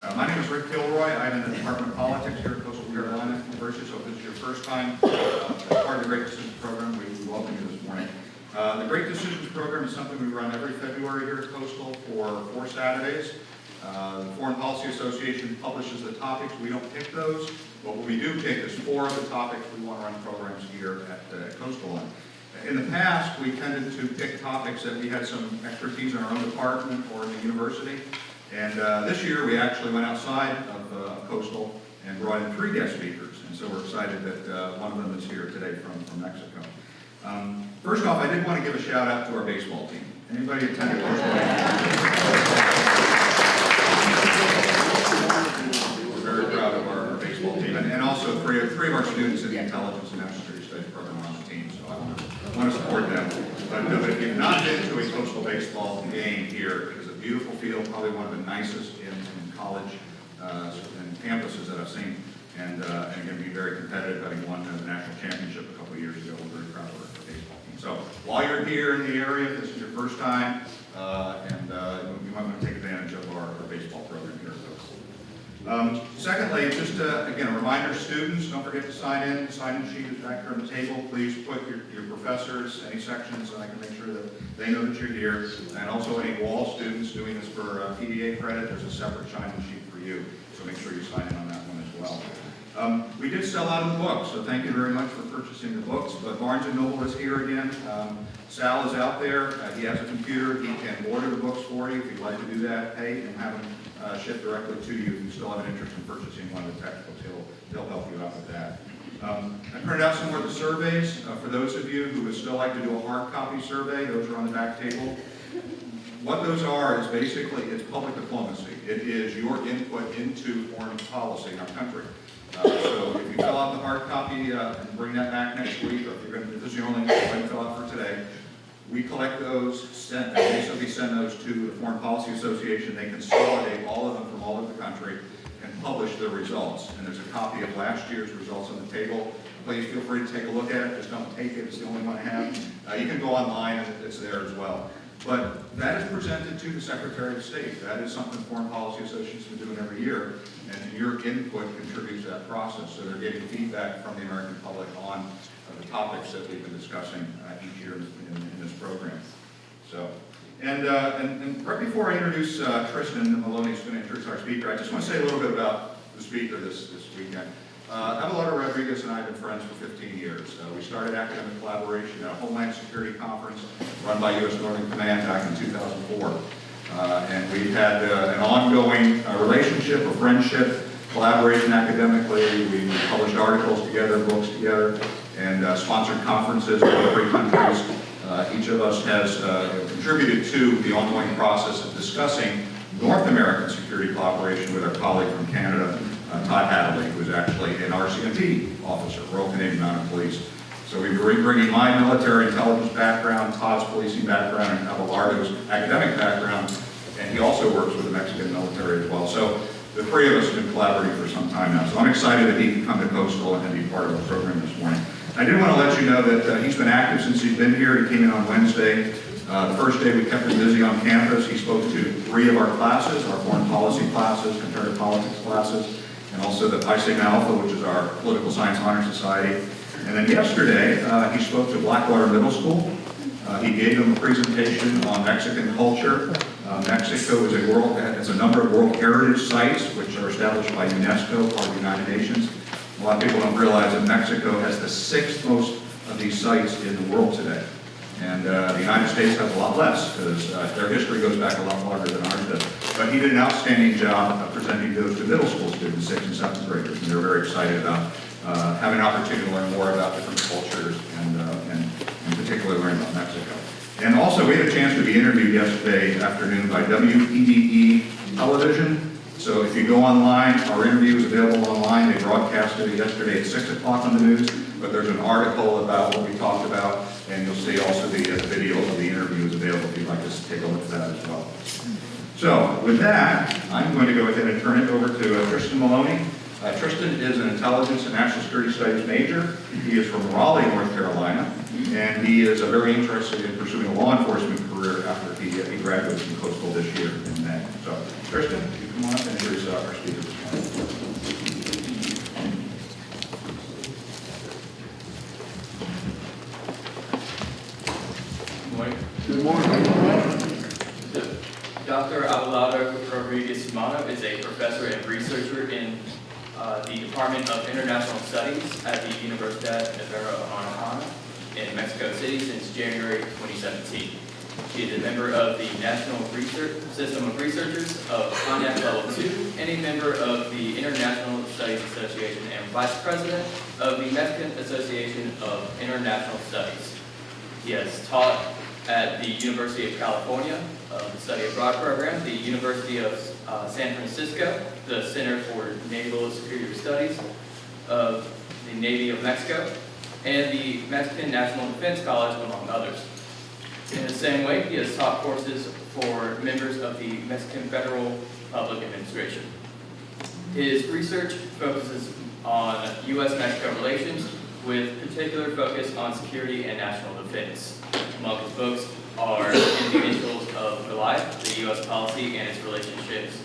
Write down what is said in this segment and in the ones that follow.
My name is Rick Kilroy. I'm in the Department of Politics here at Coastal Carolina University. So if this is your first time as part of the Great Decisions Program, we welcome you this morning. The Great Decisions Program is something we run every February here at Coastal for 4 Saturdays. The Foreign Policy Association publishes the topics. We don't pick those, but what we do pick is 4 of the topics we want to run programs here at Coastal on. In the past, we tended to pick topics that we had some expertise in our own department or in the university. And this year, we actually went outside of Coastal and brought in 3 guest speakers. And so we're excited that one of them is here today from Mexico. First off, I did want to give a shout out to our baseball team. Anybody attended Coastal? We're very proud of our baseball team. And also 3 of our students in the Intelligence and National Security Studies program are on the team. So I want to support them. But if you've not been to a Coastal baseball game here, it is a beautiful field, probably one of the nicest in college and campuses that I've seen, and going to be very competitive, having won the national championship a couple of years ago. We're very proud of our baseball team. So while you're here in the area, if this is your first time, you might want to take advantage of our baseball program here at Coastal. Secondly, just again, a reminder, students, don't forget to sign in. The sign-in sheet is back here on the table. Please put your professors, any sections, and I can make sure that they know that you're here. And also any wall students doing this for PDA credit, there's a separate sign-in sheet for you. So make sure you sign in on that one as well. We did sell out of the books, so thank you very much for purchasing the books. But Barnes & Noble is here again. Sal is out there. He has a computer. He can order the books for you if you'd like to do that. Pay and have them shipped directly to you. If you still have an interest in purchasing one of the textbooks, he'll help you out with that. I printed out some more of the surveys. For those of you who would still like to do a hard copy survey, those are on the back table. What those are is basically, it's public diplomacy. It is your input into foreign policy in our country. So if you fill out the hard copy and bring that back next week, or if this is your only one to fill out for today, we collect those, basically send those to the Foreign Policy Association. They consolidate all of them from all over the country and publish the results. And there's a copy of last year's results on the table. Please feel free to take a look at it. Just don't take it. It's the only one I have. You can go online and it's there as well. But that is presented to the Secretary of State. That is something the Foreign Policy Association has been doing every year. And your input contributes to that process. So they're getting feedback from the American public on the topics that we've been discussing each year in this program. So, and right before I introduce Tristan Maloney, who's going to introduce our speaker, I just want to say a little bit about the speaker this weekend. Abelardo Rodriguez and I have been friends for 15 years. We started academic collaboration at a Homeland Security conference run by U.S. Northern Command back in 2004. And we've had an ongoing relationship, a friendship, collaboration academically. We published articles together, books together, and sponsored conferences in 3 countries. Each of us has contributed to the ongoing process of discussing North American security cooperation with our colleague from Canada, Todd Hadley, who is actually an RCMP officer, Royal Canadian Mounted Police. So we're bringing my military intelligence background, Todd's policing background, and Abelardo's academic background, and he also works with the Mexican military as well. So the 3 of us have been collaborating for some time now. So I'm excited that he can come to Coastal and be part of the program this morning. I did want to let you know that he's been active since he's been here. He came in on Wednesday. The first day we kept him busy on campus. He spoke to 3 of our classes, our foreign policy classes, comparative politics classes, and also the Pi Sigma Alpha, which is our political science honor society. And then yesterday, he spoke to Blackwater Middle School. He gave them a presentation on Mexican culture. Mexico has a number of World Heritage Sites, which are established by UNESCO, part of the United Nations. A lot of people don't realize that Mexico has the 6th most of these sites in the world today. And the United States has a lot less, because their history goes back a lot longer than ours does. But he did an outstanding job of presenting those to middle school students, 6th and 7th graders, and they're very excited about having an opportunity to learn more about different cultures and particularly learn about Mexico. And also, we had a chance to be interviewed yesterday afternoon by WPDE Television. So if you go online, our interview is available online. They broadcasted it yesterday at 6 o'clock on the news. But there's an article about what we talked about, and you'll see also the video of the interview is available if you'd like to take a look at that as well. So with that, I'm going to go ahead and turn it over to Tristan Maloney. Tristan is an intelligence and national security studies major. He is from Raleigh, North Carolina, and he is very interested in pursuing a law enforcement career after he graduates from Coastal this year in May. So, Tristan, you come on up and introduce our Good morning. Dr. Abelardo Rodriguez-Simano is a professor and researcher in the Department of International Studies at the Universidad Iberoamericana in Mexico City since January 2017. He is a member of the National Research System of Researchers of Cognac Level 2 and a member of the International Studies Association and Vice President of the Mexican Association of International Studies. He has taught at the University of California, the Study Abroad program, the University of San Francisco, the Center for Naval Superior Studies of the Navy of Mexico, and the Mexican National Defense College, among others. In the same way, he has taught courses for members of the Mexican Federal Public Administration. His research focuses on U.S.-Mexico relations with particular focus on security and national defense. Among his books are Individuals of Goliath, the U.S. policy and its relationships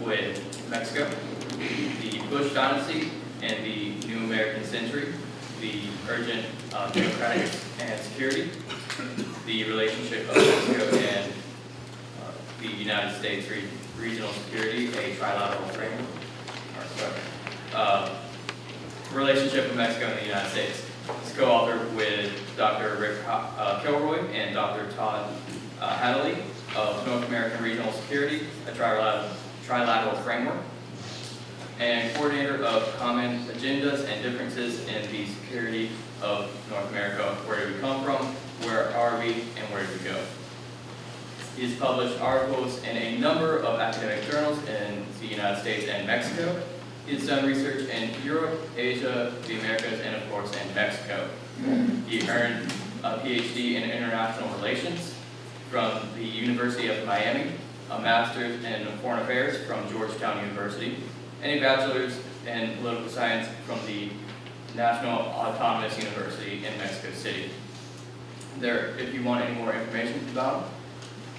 with Mexico, the Bush Dynasty and the New American Century, the Urgent Democratic and Security, the relationship of Mexico and the United States regional security, a trilateral framework, relationship of Mexico and the United States. It's co-authored with Dr. Rick Kilroy and Dr. Todd Hadley of North American Regional Security, a trilateral framework, and coordinator of common agendas and differences in the security of North America. Where do we come from? Where are we? And where do we go? He's published articles in a number of academic journals in the United States and Mexico. He's done research in Europe, Asia, the Americas, and of course in Mexico. He earned a PhD in international relations from the University of Miami, a master's in foreign affairs from Georgetown University, and a bachelor's in political science from the National Autonomous University in Mexico City. If you want any more information about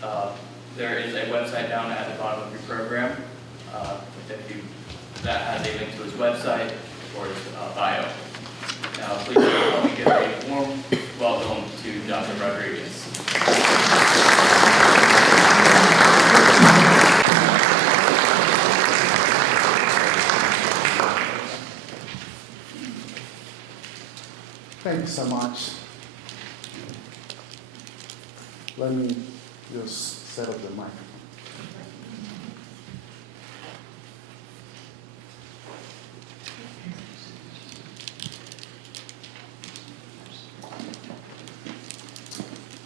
him, there is a website down at the bottom of your program that has a link to his website or his bio. Now, please help me give a warm welcome to Dr. Rodriguez. Thank you so much. Let me just set up the microphone.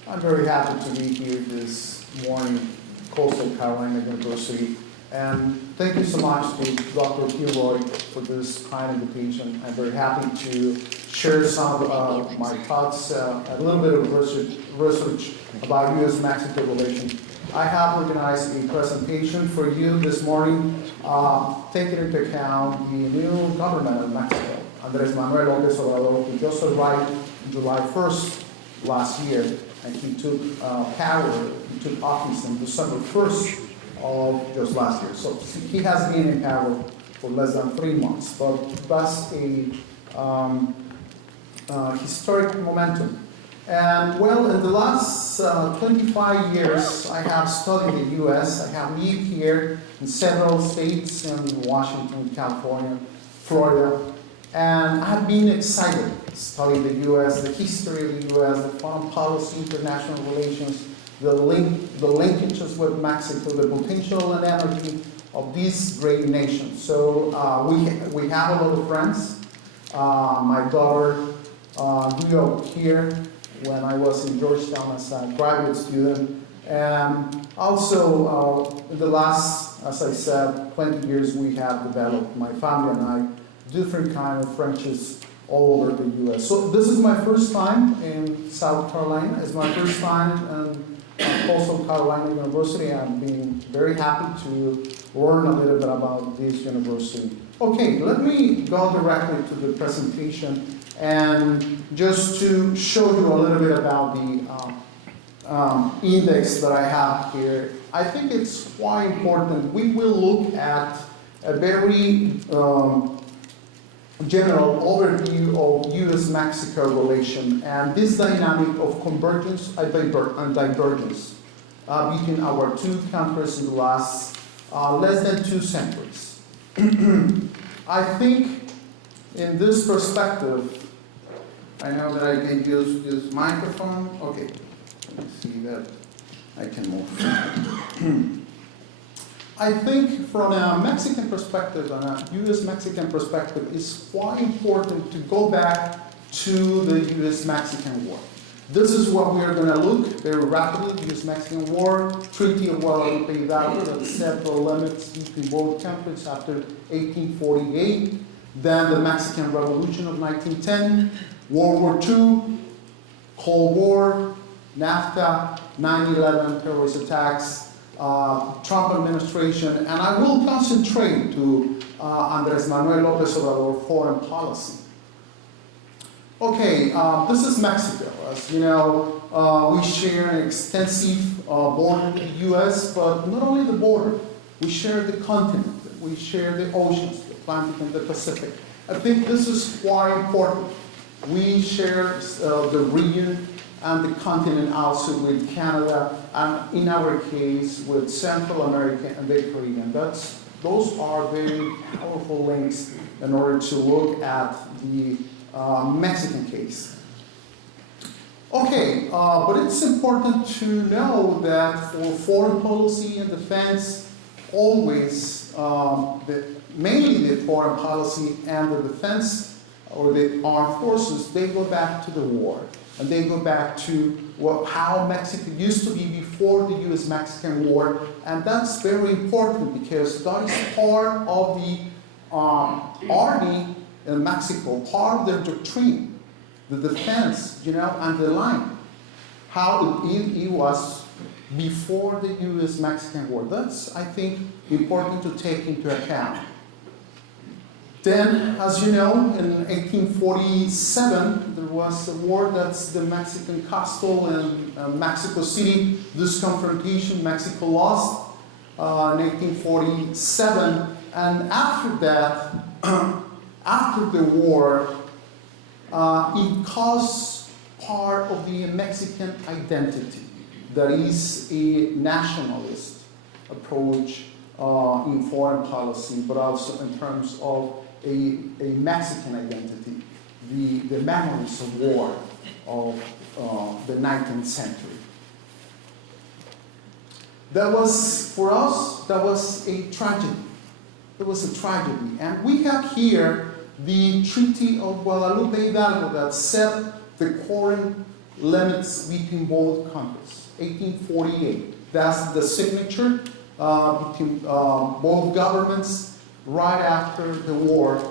I'm very happy to be here this morning, Coastal Carolina University, and thank you so much to Dr. Kilroy for this kind invitation. I'm very happy to share some of my thoughts, a little bit of research about U.S.-Mexico relations. I have organized a presentation for you this morning, taking into account the new government of Mexico, Andrés Manuel López Obrador, who just arrived July 1st last year, and he took took office on December 1st of just last year. So he has been in power for less than 3 months, but that's a historic momentum. And well, in the last 25 years, I have studied the U.S. I have lived here in several states in Washington, California, Florida, and I have been excited studying the U.S., the history of the U.S., the foreign policy, international relations, the linkages with Mexico, the potential and energy of these great nations. So we have a lot of friends. My daughter grew up here when I was in Georgetown as a graduate student. And also, in the last, as I said, 20 years, we have developed, my family and I, different kind of friendships all over the U.S. So this is my first time in South Carolina. It's my first time in Coastal Carolina University. I'm being very happy to learn a little bit about this university. Okay, let me go directly to the presentation and just to show you a little bit about the index that I have here. I think it's quite important. We will look at a very general overview of U.S.-Mexico relation and this dynamic of convergence and divergence between our two countries in the last less than 2 centuries. I think in this perspective, I know that I can use this microphone. Okay, let me see that I can move. I think from a Mexican perspective and a U.S.-Mexican perspective, it's quite important to go back to the U.S.-Mexican War. This is what we are going to look very rapidly, the U.S.-Mexican War, Treaty of Guadalupe Hidalgo that set the limits between both countries after 1848, then the Mexican Revolution of 1910, World War II, Cold War, NAFTA, 9/11 terrorist attacks, Trump administration, and I will concentrate to Andrés Manuel López Obrador foreign policy. Okay, this is Mexico. As you know, we share an extensive border with the U.S., but not only the border, we share the continent, we share the oceans, the Atlantic and the Pacific. I think this is quite important. We share the region and the continent also with Canada, and in our case with Central America and the Caribbean. Those are very powerful links in order to look at the Mexican case. Okay, but it's important to know that for foreign policy and defense, always, mainly the foreign policy and the defense or the armed forces, they go back to the war. And they go back to how Mexico used to be before the U.S.-Mexican War. And that's very important because that is part of the army in Mexico, part of their doctrine, the defense, and the line, how it was before the U.S.-Mexican War. That's, I think, important to take into account. Then, as you know, in 1847, there was a war, that's the Mexican Castle in Mexico City. This confrontation, Mexico lost in 1847. And after that, after the war, it caused part of the Mexican identity. That is a nationalist approach in foreign policy, but also in terms of a Mexican identity, the memories of war of the 19th century. That was, for us, that was a tragedy. It was a tragedy. And we have here the Treaty of Guadalupe Hidalgo that set the current limits between both countries, 1848. That's the signature between both governments right after the war,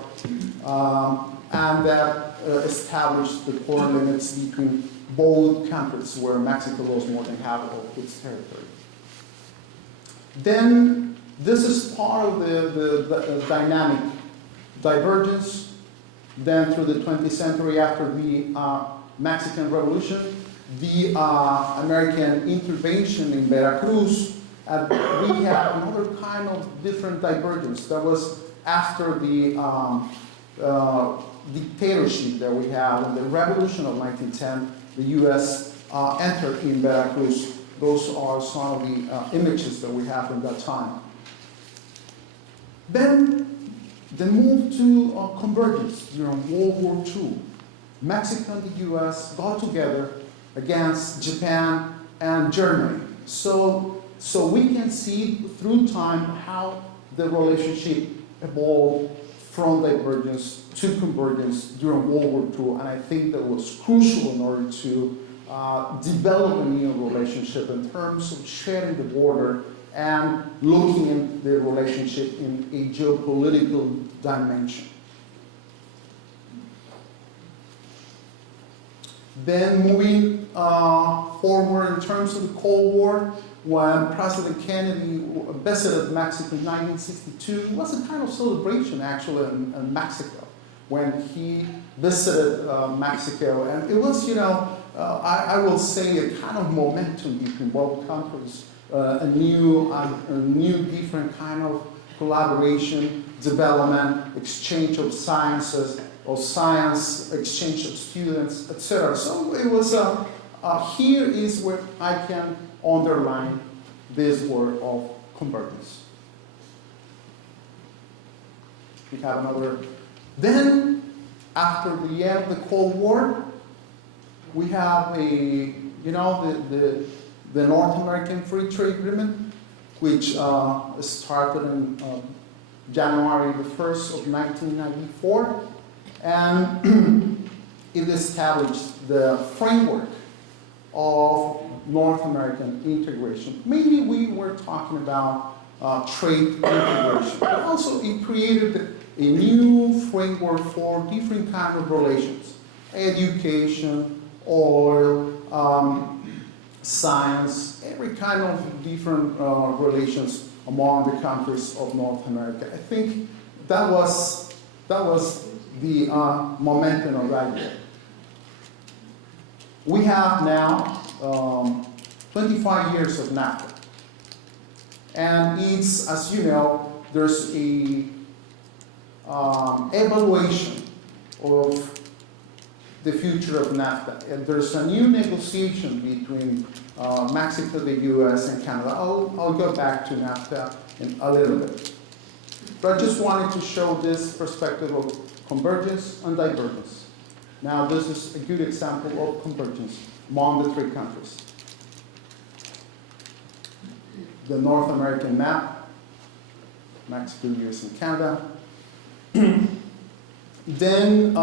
and that established the core limits between both countries, where Mexico lost more than half of its territory. Then this is part of the dynamic divergence. Then through the 20th century, after the Mexican Revolution, the American intervention in Veracruz, and we have another kind of different divergence. That was after the dictatorship that we have in the Revolution of 1910. The U.S. entered in Veracruz. Those are some of the images that we have in that time. Then the move to convergence during World War II. Mexico and the U.S. got together against Japan and Germany. So we can see through time how the relationship evolved from divergence to convergence during World War II, and I think that was crucial in order to develop a new relationship in terms of sharing the border and looking at the relationship in a geopolitical dimension. Then moving forward in terms of the Cold War, when President Kennedy visited Mexico in 1962, it was a kind of celebration actually in Mexico when he visited Mexico. And it was, I will say a kind of momentum between both countries, a new different kind of collaboration, development, exchange of sciences, of science, exchange of students, etc. So it was, here is where I can underline this word of convergence. We have another. Then, after the end of the Cold War, we have the North American Free Trade Agreement, which started in January the 1st of 1994, and it established the framework of North American integration. Mainly we were talking about trade integration, but also it created a new framework for different kinds of relations: education, oil, science, every kind of different relations among the countries of North America. I think that was the momentum of that year. We have now 25 years of NAFTA. And it's, as you know, there's a evaluation of the future of NAFTA. And there's a new negotiation between Mexico, the US, and Canada. I'll go back to NAFTA in a little bit. But I just wanted to show this perspective of convergence and divergence. Now, this is a good example of convergence among the three countries. The North American map, Mexico, US, and Canada. Then,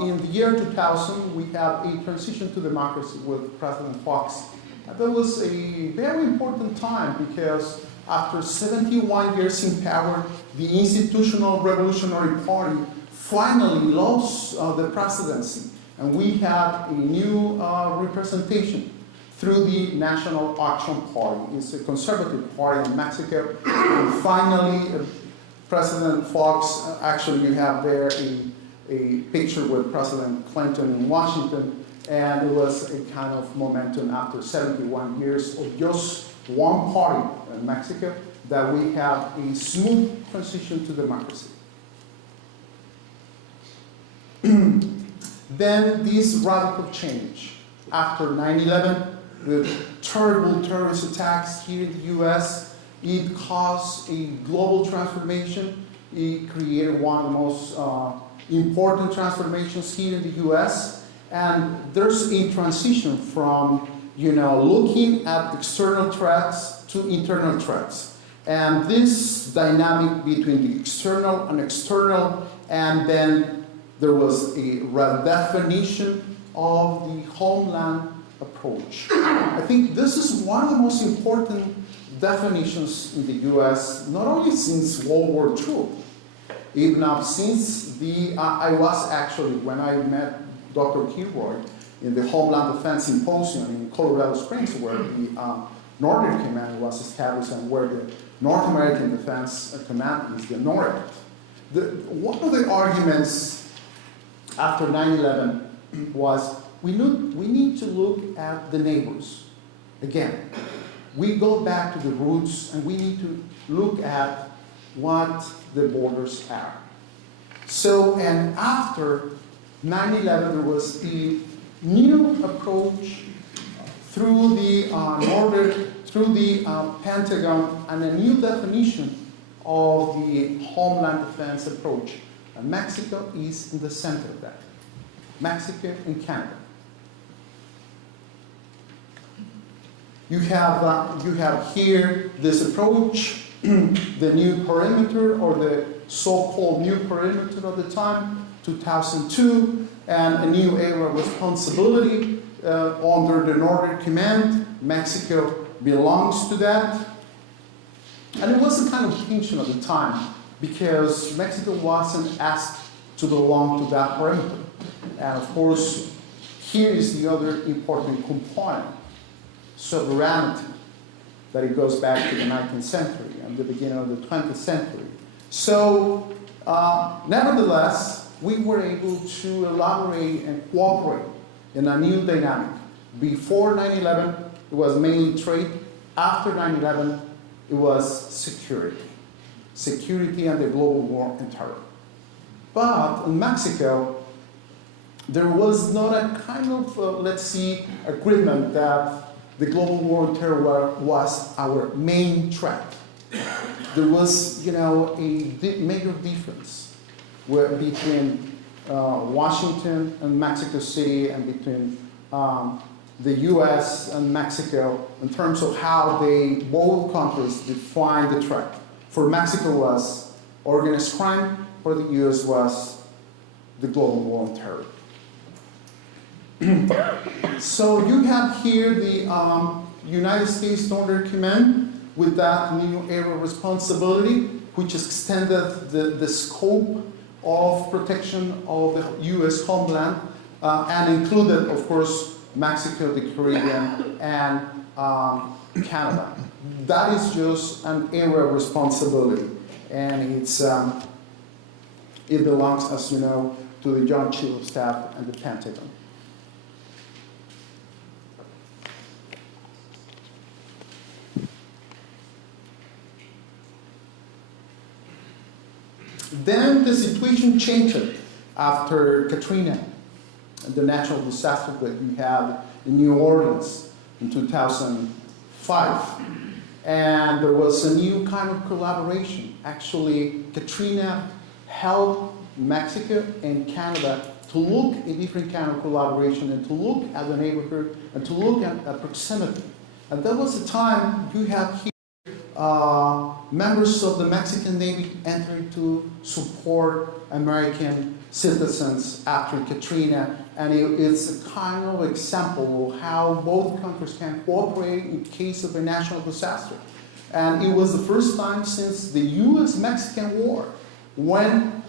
in the year 2000, we have a transition to democracy with President Fox. And that was a very important time because after 71 years in power, the Institutional Revolutionary Party finally lost the presidency. And we have a new representation through the National Action Party. It's a conservative party in Mexico. And finally, President Fox, actually you have there a picture with President Clinton in Washington, and it was a kind of momentum after 71 years of just one party in Mexico that we have a smooth transition to democracy. Then this radical change after 9/11, the terrible terrorist attacks here in the US, it caused a global transformation. It created one of the most important transformations here in the US. And there's a transition from, looking at external threats to internal threats. And this dynamic between the external and then there was a redefinition of the homeland approach. I think this is one of the most important definitions in the US, not only since World War II, even since I was actually, when I met Dr. Kilroy in the Homeland Defense Symposium in Colorado Springs, where the Northern Command was established and where the North American Defense Command is the NORAD. One of the arguments after 9/11 was we need to look at the neighbors. Again, we go back to the roots and we need to look at what the borders are. So, and after 9/11, there was a new approach through the Pentagon and a new definition of the Homeland Defense approach. And Mexico is in the center of that. Mexico and Canada. You have here this approach, the new perimeter, or the so-called new perimeter of the time, 2002, and a new area of responsibility under the Northern Command. Mexico belongs to that. And it was a kind of tension at the time because Mexico wasn't asked to belong to that perimeter. And of course, here is the other important component, sovereignty, that it goes back to the 19th century and the beginning of the 20th century. So, nevertheless, we were able to elaborate and cooperate in a new dynamic. Before 9/11, it was mainly trade. After 9/11, it was security. security, and the global war on terror. But in Mexico, there was not a kind of, let's see, agreement that the global war on terror was our main threat. There was, a major difference between Washington and Mexico City, and between the U.S. and Mexico in terms of how both countries defined the threat. For Mexico was organized crime, for the U.S. was the global war on terror. So you have here the United States Northern Command with that new area of responsibility, which extended the scope of protection of the U.S. homeland and included, of course, Mexico, the Caribbean, and Canada. That is just an area of responsibility, and it belongs, as you know, to the Joint Chief of Staff and the Pentagon. Then the situation changed after Katrina, the natural disaster that we had in New Orleans in 2005. And there was a new kind of collaboration. Actually, Katrina helped Mexico and Canada to look at different kind of collaboration and to look at the neighborhood and to look at proximity. And that was the time you have here members of the Mexican Navy entering to support American citizens after Katrina, and it's a kind of example of how both countries can cooperate in case of a national disaster. And it was the first time since the U.S.-Mexican War when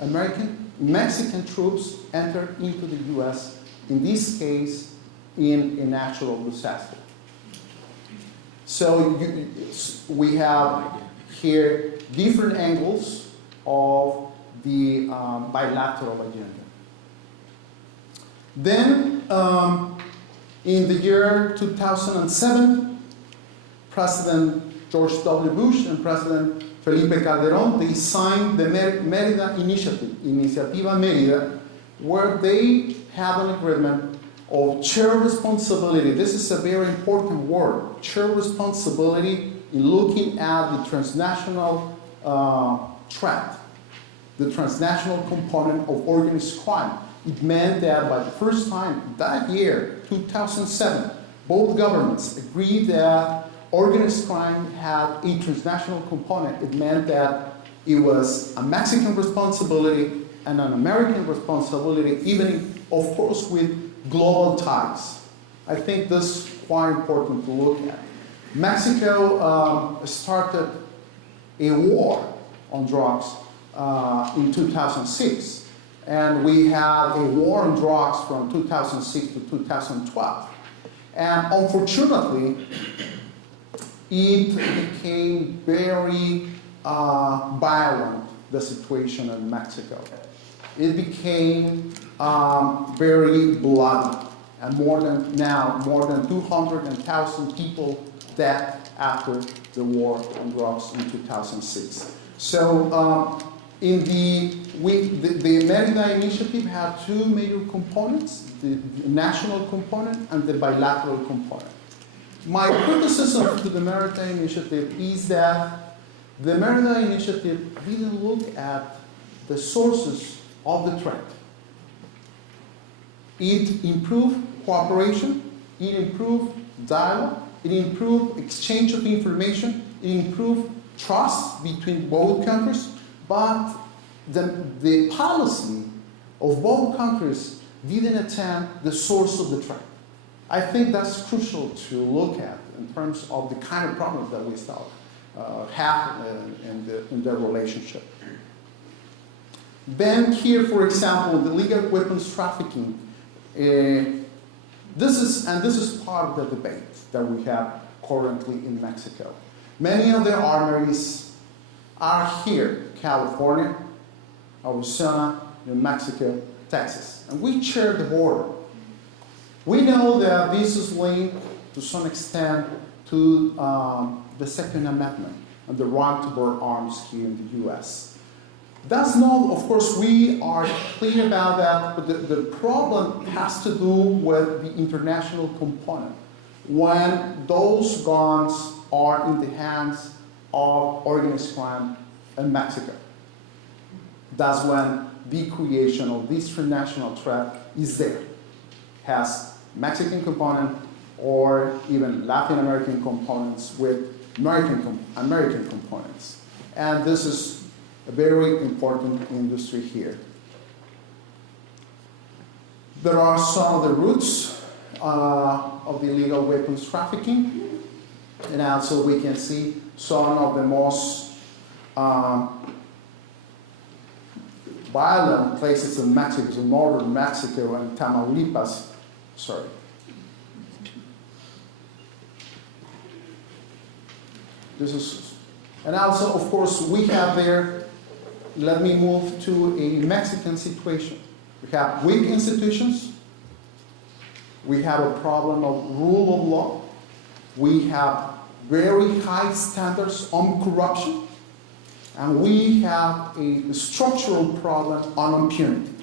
Mexican troops entered into the U.S., in this case, in a natural disaster. So we have here different angles of the bilateral agenda. Then, in the year 2007, President George W. Bush and President Felipe Calderón, they signed the Mérida Initiative, Iniciativa Mérida, where they have an agreement of shared responsibility. This is a very important word, shared responsibility in looking at the transnational threat, the transnational component of organized crime. It meant that by the first time that year, 2007, both governments agreed that organized crime had a transnational component. It meant that it was a Mexican responsibility and an American responsibility, even, of course, with global ties. I think this is quite important to look at. Mexico started a war on drugs in 2006. And we had a war on drugs from 2006 to 2012. And unfortunately, it became very violent, the situation in Mexico. It became very bloody. And more than 200,000 people dead after the war on drugs in 2006. So the Mérida Initiative had two major components, the national component and the bilateral component. My criticism to the Mérida Initiative is that the Mérida Initiative didn't look at the sources of the threat. It improved cooperation, it improved dialogue, it improved exchange of information, it improved trust between both countries, but the policy of both countries didn't attend the source of the threat. I think that's crucial to look at in terms of the kind of problems that we still have in their relationship. Then here, for example, the legal weapons trafficking. This is part of the debate that we have currently in Mexico. Many of the armories are here, California, Arizona, New Mexico, Texas, and we share the border. We know that this is linked to some extent to the Second Amendment. and the right to bear arms here in the US. That's not, of course, we are clear about that, but the problem has to do with the international component. When those guns are in the hands of organized crime in Mexico, that's when the creation of this transnational threat is there. Has Mexican component or even Latin American components with American components. And this is a very important industry here. There are some of the roots of the illegal weapons trafficking, and also we can see some of the most violent places in Mexico, in northern Mexico and Tamaulipas. Sorry. This is, and also, of course, we have there, let me move to a Mexican situation. We have weak institutions. We have a problem of rule of law. We have very high standards on corruption. And we have a structural problem on impunity.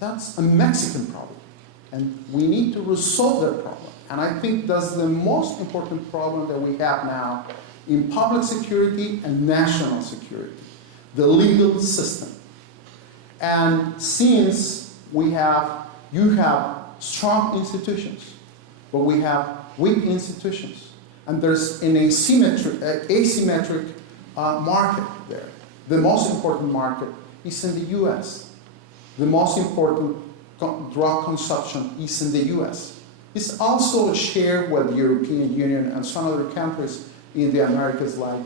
That's a Mexican problem. And we need to resolve that problem. And I think that's the most important problem that we have now in public security and national security, the legal system. And since you have strong institutions, but we have weak institutions, and there's an asymmetric market there. The most important market is in the US. The most important drug consumption is in the US. It's also shared with the European Union and some other countries in the Americas like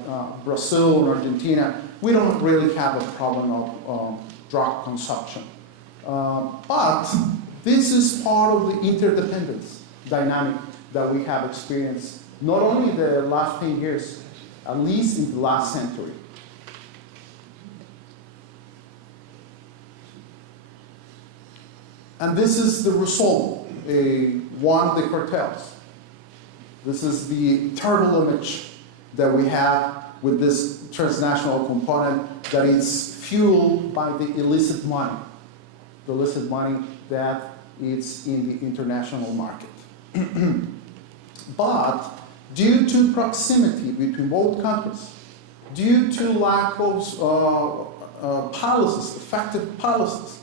Brazil and Argentina. We don't really have a problem of drug consumption. But this is part of the interdependence dynamic that we have experienced, not only the last 10 years, at least in the last century. And this is the result, one of the cartels. This is the terrible image that we have with this transnational component that is fueled by the illicit money that is in the international market. But due to proximity between both countries, due to lack of policies, effective policies,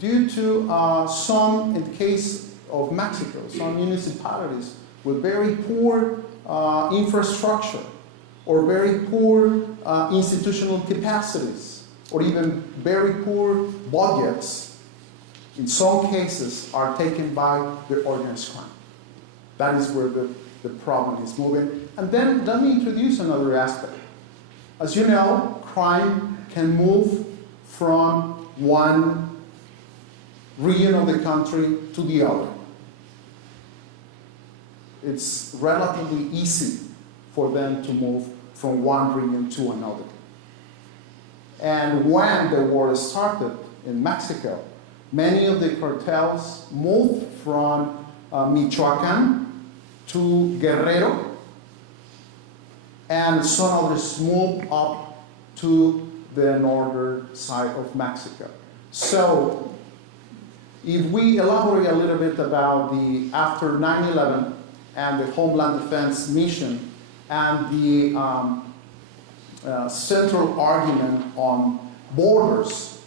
due to some, in the case of Mexico, some municipalities with very poor infrastructure or very poor institutional capacities or even very poor budgets, in some cases are taken by the organized crime. That is where the problem is moving. And then let me introduce another aspect. As you know, crime can move from one region of the country to the other. It's relatively easy for them to move from one region to another. And when the war started in Mexico, many of the cartels moved from Michoacán to Guerrero, and some others moved up to the northern side of Mexico. So, if we elaborate a little bit about the after 9/11 and the Homeland Defense mission and the central argument on borders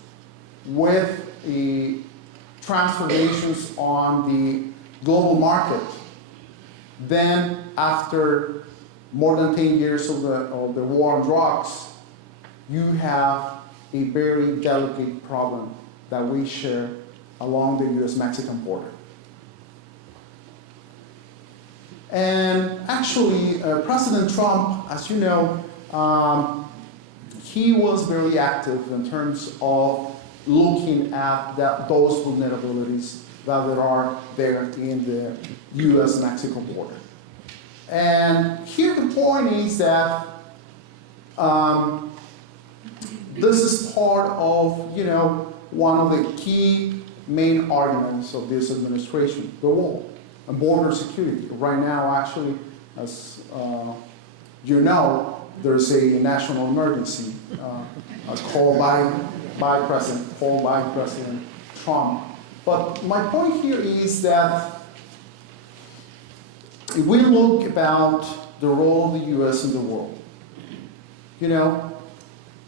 with the transformations on the global market, then after more than 10 years of the war on drugs, you have a very delicate problem that we share along the US-Mexican border. And actually, President Trump, as you know, he was very active in terms of looking at those vulnerabilities that there are there in the US-Mexico border. And here the point is that this is part of, one of the key main arguments of this administration, the wall and border security. Right now, actually, as you know, there's a national emergency called by President Trump. But my point here is that if we look about the role of the U.S. in the world,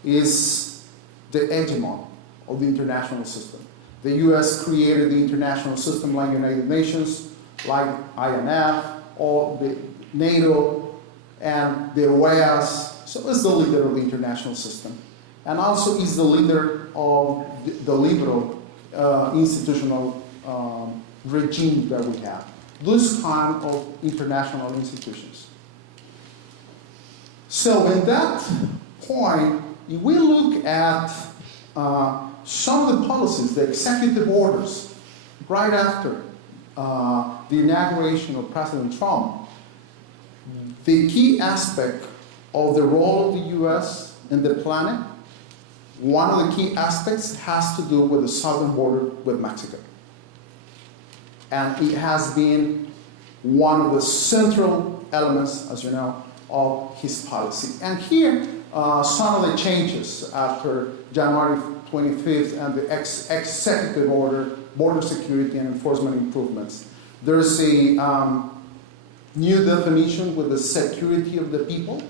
is the hegemon of the international system. The U.S. created the international system like United Nations, like IMF, or the NATO, and the OAS. So it's the leader of the international system. And also is the leader of the liberal institutional regime that we have. This kind of international institutions. So in that point, if we look at some of the policies, the executive orders, right after the inauguration of President Trump, the key aspect of the role of the U.S. in the planet, one of the key aspects has to do with the southern border with Mexico. And it has been one of the central elements, as you know, of his policy. And here, some of the changes after January 25th and the executive order, border security and enforcement improvements. There's a new definition with the security of the people,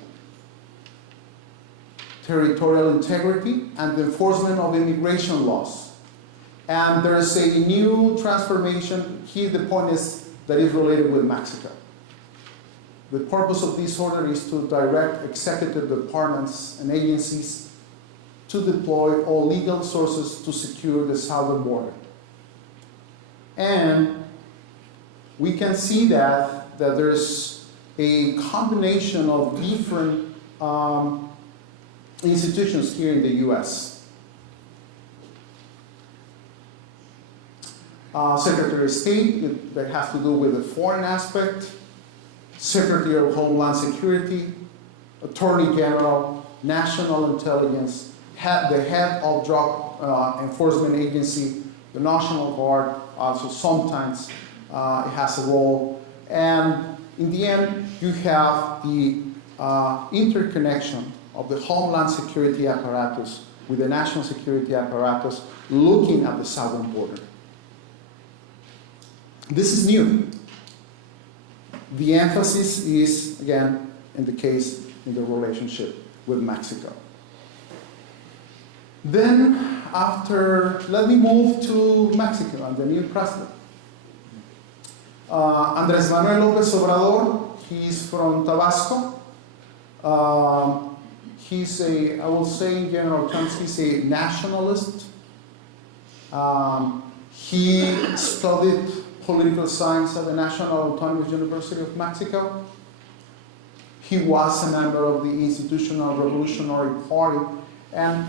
territorial integrity, and the enforcement of immigration laws. And there's a new transformation. Here the point is that is related with Mexico. The purpose of this order is to direct executive departments and agencies to deploy all legal sources to secure the southern border. And we can see that there's a combination of different institutions here in the U.S. Secretary of State, that has to do with the foreign aspect, Secretary of Homeland Security, Attorney General, National Intelligence, the head of Drug Enforcement Agency, the National Guard, also sometimes it has a role. And in the end, you have the interconnection of the Homeland Security apparatus with the national security apparatus looking at the southern border. This is new. The emphasis is, again, in the case, in the relationship with Mexico. Then, let me move to Mexico and the new president. Andrés Manuel López Obrador, he's from Tabasco. He's I will say in general terms, he's a nationalist. He studied political science at the National Autonomous University of Mexico. He was a member of the Institutional Revolutionary Party, and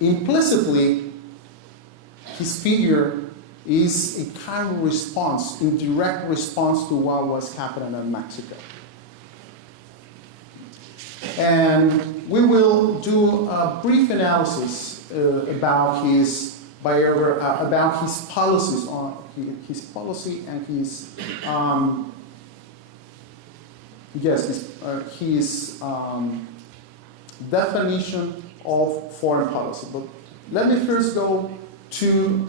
implicitly, his figure is a kind of response, in direct response to what was happening in Mexico. And we will do a brief analysis about his about his policies on his policy and his his definition of foreign policy. But let me first go to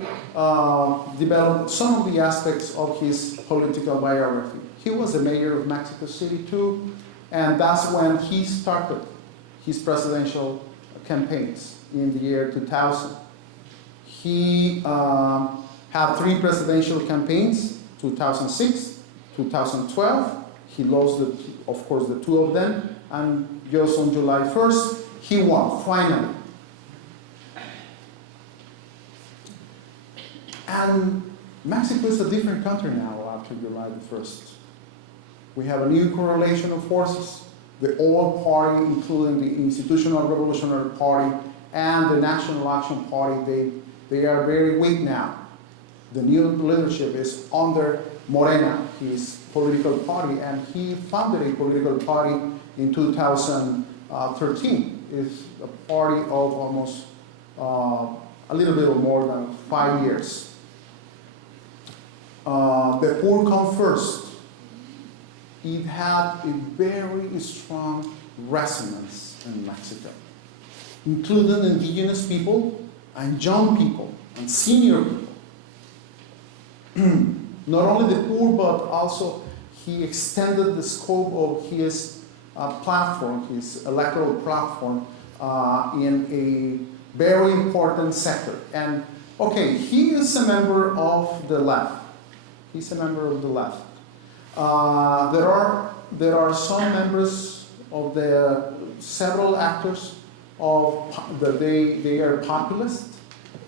develop some of the aspects of his political biography. He was the mayor of Mexico City too, and that's when he started his presidential campaigns in the year 2000. He had 3 presidential campaigns, 2006, 2012. He lost, of course, the 2 of them, and just on July 1st, he won, finally. And Mexico is a different country now after July the 1st. We have a new correlation of forces. The old party, including the Institutional Revolutionary Party and the National Action Party, they are very weak now. The new leadership is under Morena, his political party, and he founded a political party in 2013. It's a party of almost a little bit more than 5 years. The poor come first. it had a very strong resonance in Mexico, including indigenous people and young people and senior people. Not only the poor, but also he extended the scope of his platform, his electoral platform, in a very important sector. And okay, he is a member of the left. He's a member of the left. There are some members of the several actors of that they are populist,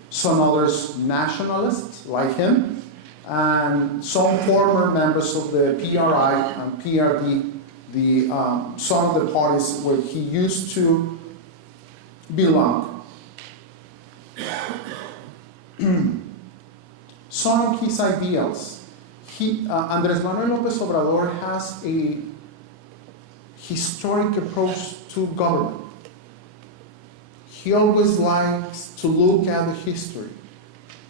some others nationalists like him, and some former members of the PRI and PRD, some of the parties where he used to belong. Some of his ideals. Andrés Manuel López Obrador has a historic approach to government. He always likes to look at the history.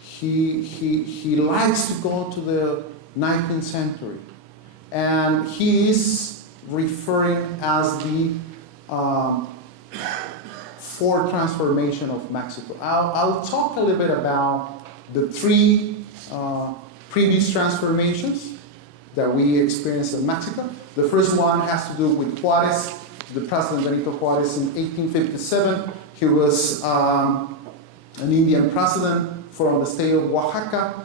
He likes to go to the 19th century. And he is referring as the fourth transformation of Mexico. I'll talk a little bit about the three previous transformations that we experienced in Mexico. The first one has to do with Juárez, the President Benito Juárez in 1857. He was an Indian president from the state of Oaxaca.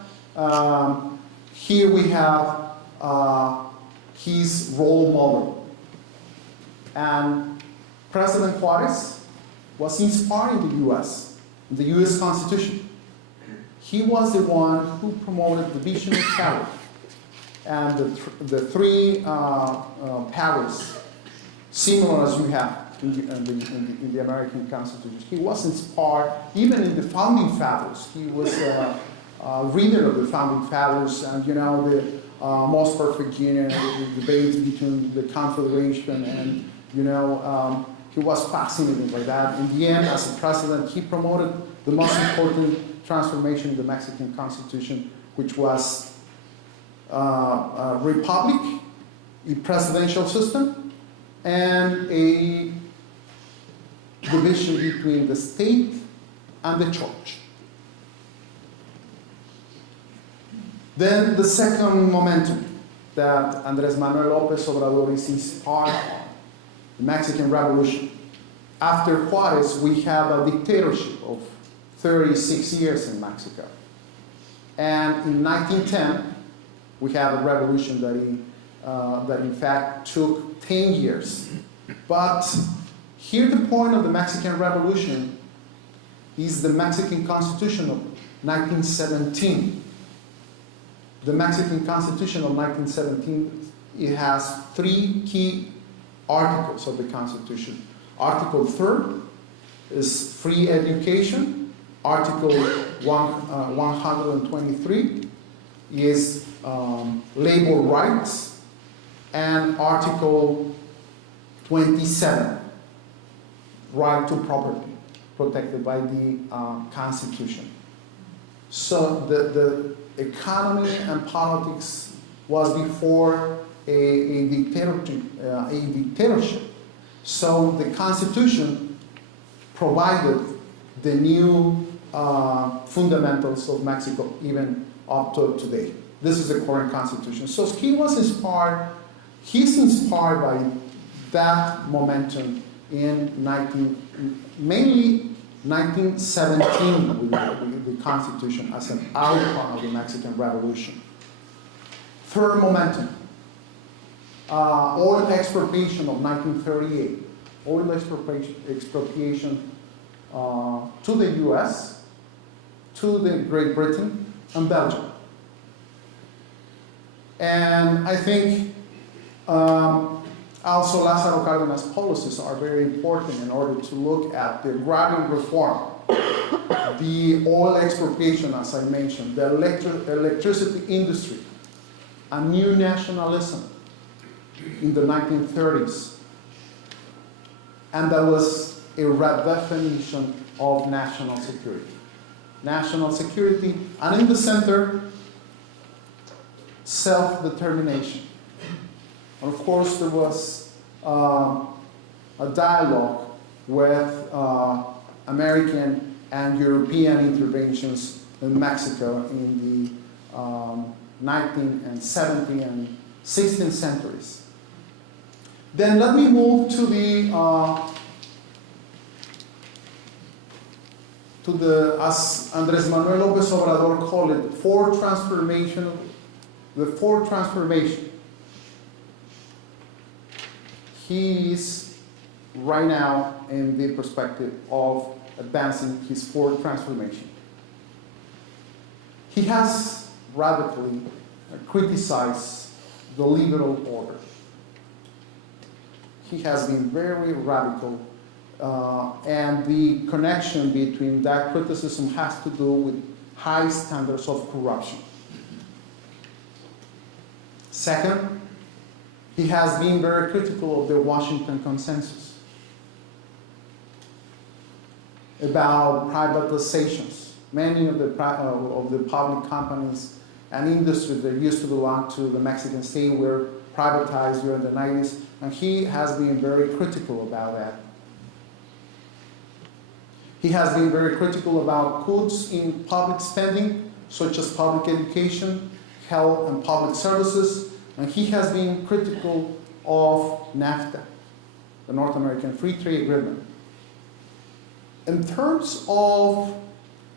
Here we have his role model. And President Juárez was inspired in the US Constitution. He was the one who promoted the vision of power and the three powers, similar as we have in the American Constitution. He was inspired, even in the founding fathers. He was a reader of the founding fathers, and the most perfect union, the debates between the Confederation, and he was fascinated by that. In the end, as a president, he promoted the most important transformation in the Mexican Constitution, which was a republic, a presidential system, and a division between the state and the church. Then the second momentum that Andrés Manuel López Obrador is inspired by, the Mexican Revolution. After Juárez, we have a dictatorship of 36 years in Mexico. And in 1910, we have a revolution that in fact took 10 years. But here the point of the Mexican Revolution is the Mexican Constitution of 1917. The Mexican Constitution of 1917, it has three key articles of the Constitution. Article 3 is free education. Article 123 is labor rights. And Article 27, right to property, protected by the Constitution. So the economy and politics was before a dictatorship. So the Constitution provided the new fundamentals of Mexico, even up to today. This is the current Constitution. So he's inspired by that momentum in mainly 1917 with the Constitution as an outcome of the Mexican Revolution. Third momentum, oil expropriation of 1938. Oil expropriation to the US, to the Great Britain, and Belgium. And I think also Lázaro Cárdenas' policies are very important in order to look at the agrarian reform, the oil expropriation, as I mentioned, the electricity industry, a new nationalism in the 1930s. And that was a redefinition of national security. National security, and in the center, self-determination. And of course, there was a dialogue with American and European interventions in Mexico in the 19th and 17th and 16th centuries. Then let me move to as Andrés Manuel López Obrador called it, the fourth transformation. He is right now in the perspective of advancing his fourth transformation. He has radically criticized the liberal order. He has been very radical, and the connection between that criticism has to do with high standards of corruption. Second, he has been very critical of the Washington Consensus about privatizations. Many of the public companies and industries that used to belong to the Mexican state were privatized during the 90s, and he has been very critical about that. He has been very critical about cuts in public spending, such as public education, health, and public services, and he has been critical of NAFTA, the North American Free Trade Agreement. In terms of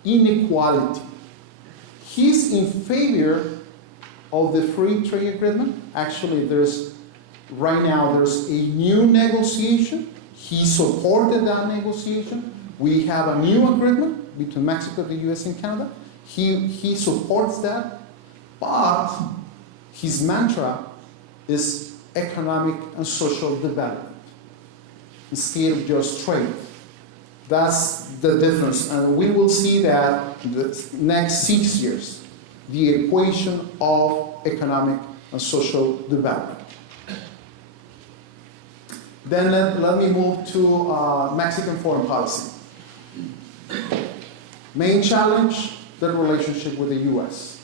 inequality, he's in favor of the Free Trade Agreement. Actually, right now there's a new negotiation. He supported that negotiation. We have a new agreement between Mexico, the US, and Canada. He supports that, but his mantra is economic and social development instead of just trade. That's the difference, and we will see that in the next 6 years, the equation of economic and social development. Then let me move to Mexican foreign policy. Main challenge, the relationship with the US.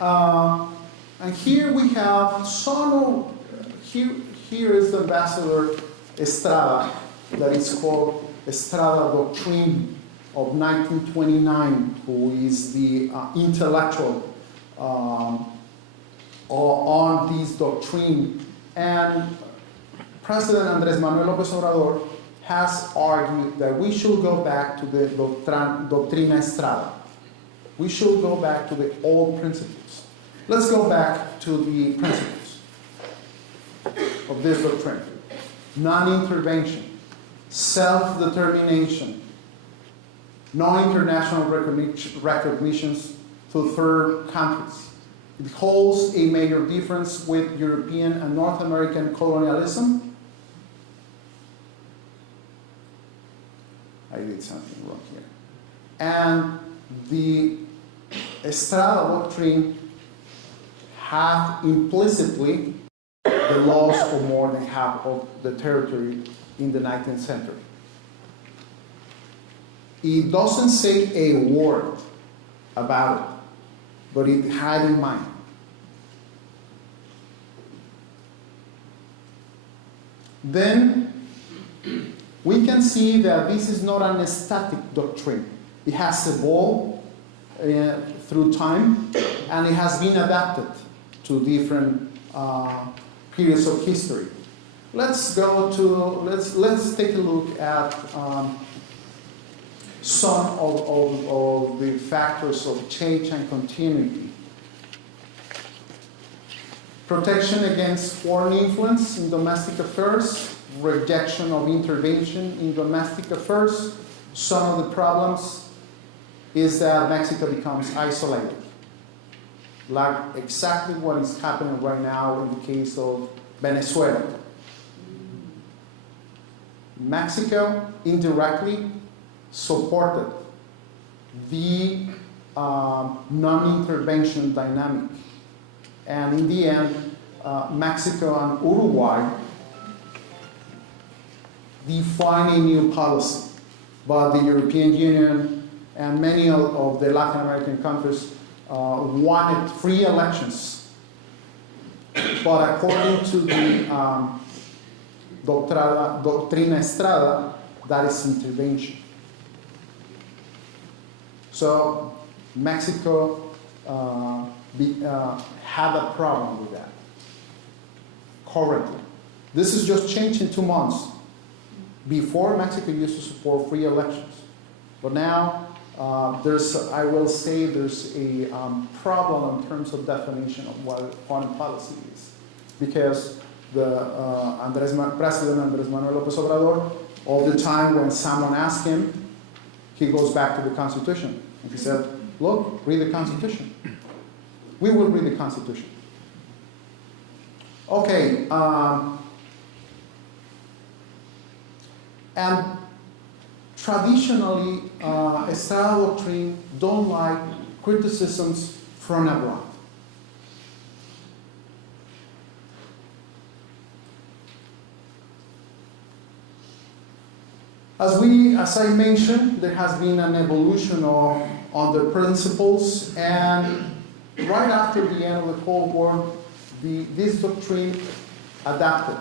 And here we have here is the Ambassador Estrada, that is called Estrada Doctrine of 1929, who is the intellectual on this doctrine. And President Andrés Manuel López Obrador has argued that we should go back to the Doctrina Estrada. We should go back to the old principles. Let's go back to the principles of this doctrine. Non-intervention, self-determination, no international recognitions to third countries. It holds a major difference with European and North American colonialism. I did something wrong here. And the Estrada Doctrine have implicitly the loss of more than half of the territory in the 19th century. It doesn't say a word about it, but it had in mind. Then we can see that this is not an static doctrine. It has evolved through time, and it has been adapted to different periods of history. Let's take a look at some of the factors of change and continuity. Protection against foreign influence in domestic affairs, rejection of intervention in domestic affairs. Some of the problems is that Mexico becomes isolated, like exactly what is happening right now in the case of Venezuela. Mexico indirectly supported the non-intervention dynamic. And in the end, Mexico and Uruguay define a new policy. But the European Union and many of the Latin American countries wanted free elections But according to the Doctrina Estrada, that is intervention. So Mexico had a problem with that currently. This is just changed in 2 months. Before, Mexico used to support free elections. But now, I will say there's a problem in terms of definition of what foreign policy is. Because President Andrés Manuel López Obrador, all the time when someone asks him, he goes back to the Constitution. And he said, look, read the Constitution. We will read the Constitution. Okay. And traditionally, Estrada doctrine don't like criticisms from abroad. As I mentioned, there has been an evolution on the principles, and right after the end of the Cold War, this doctrine adapted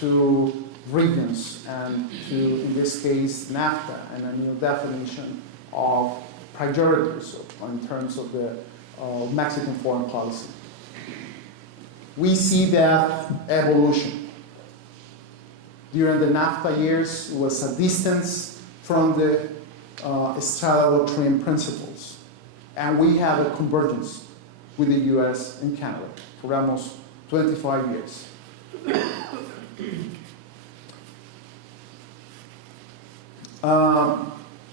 to regions and to, in this case, NAFTA, and a new definition of priorities in terms of the Mexican foreign policy. We see that evolution. During the NAFTA years, it was a distance from the Estrada doctrine principles. And we had a convergence with the US and Canada for almost 25 years.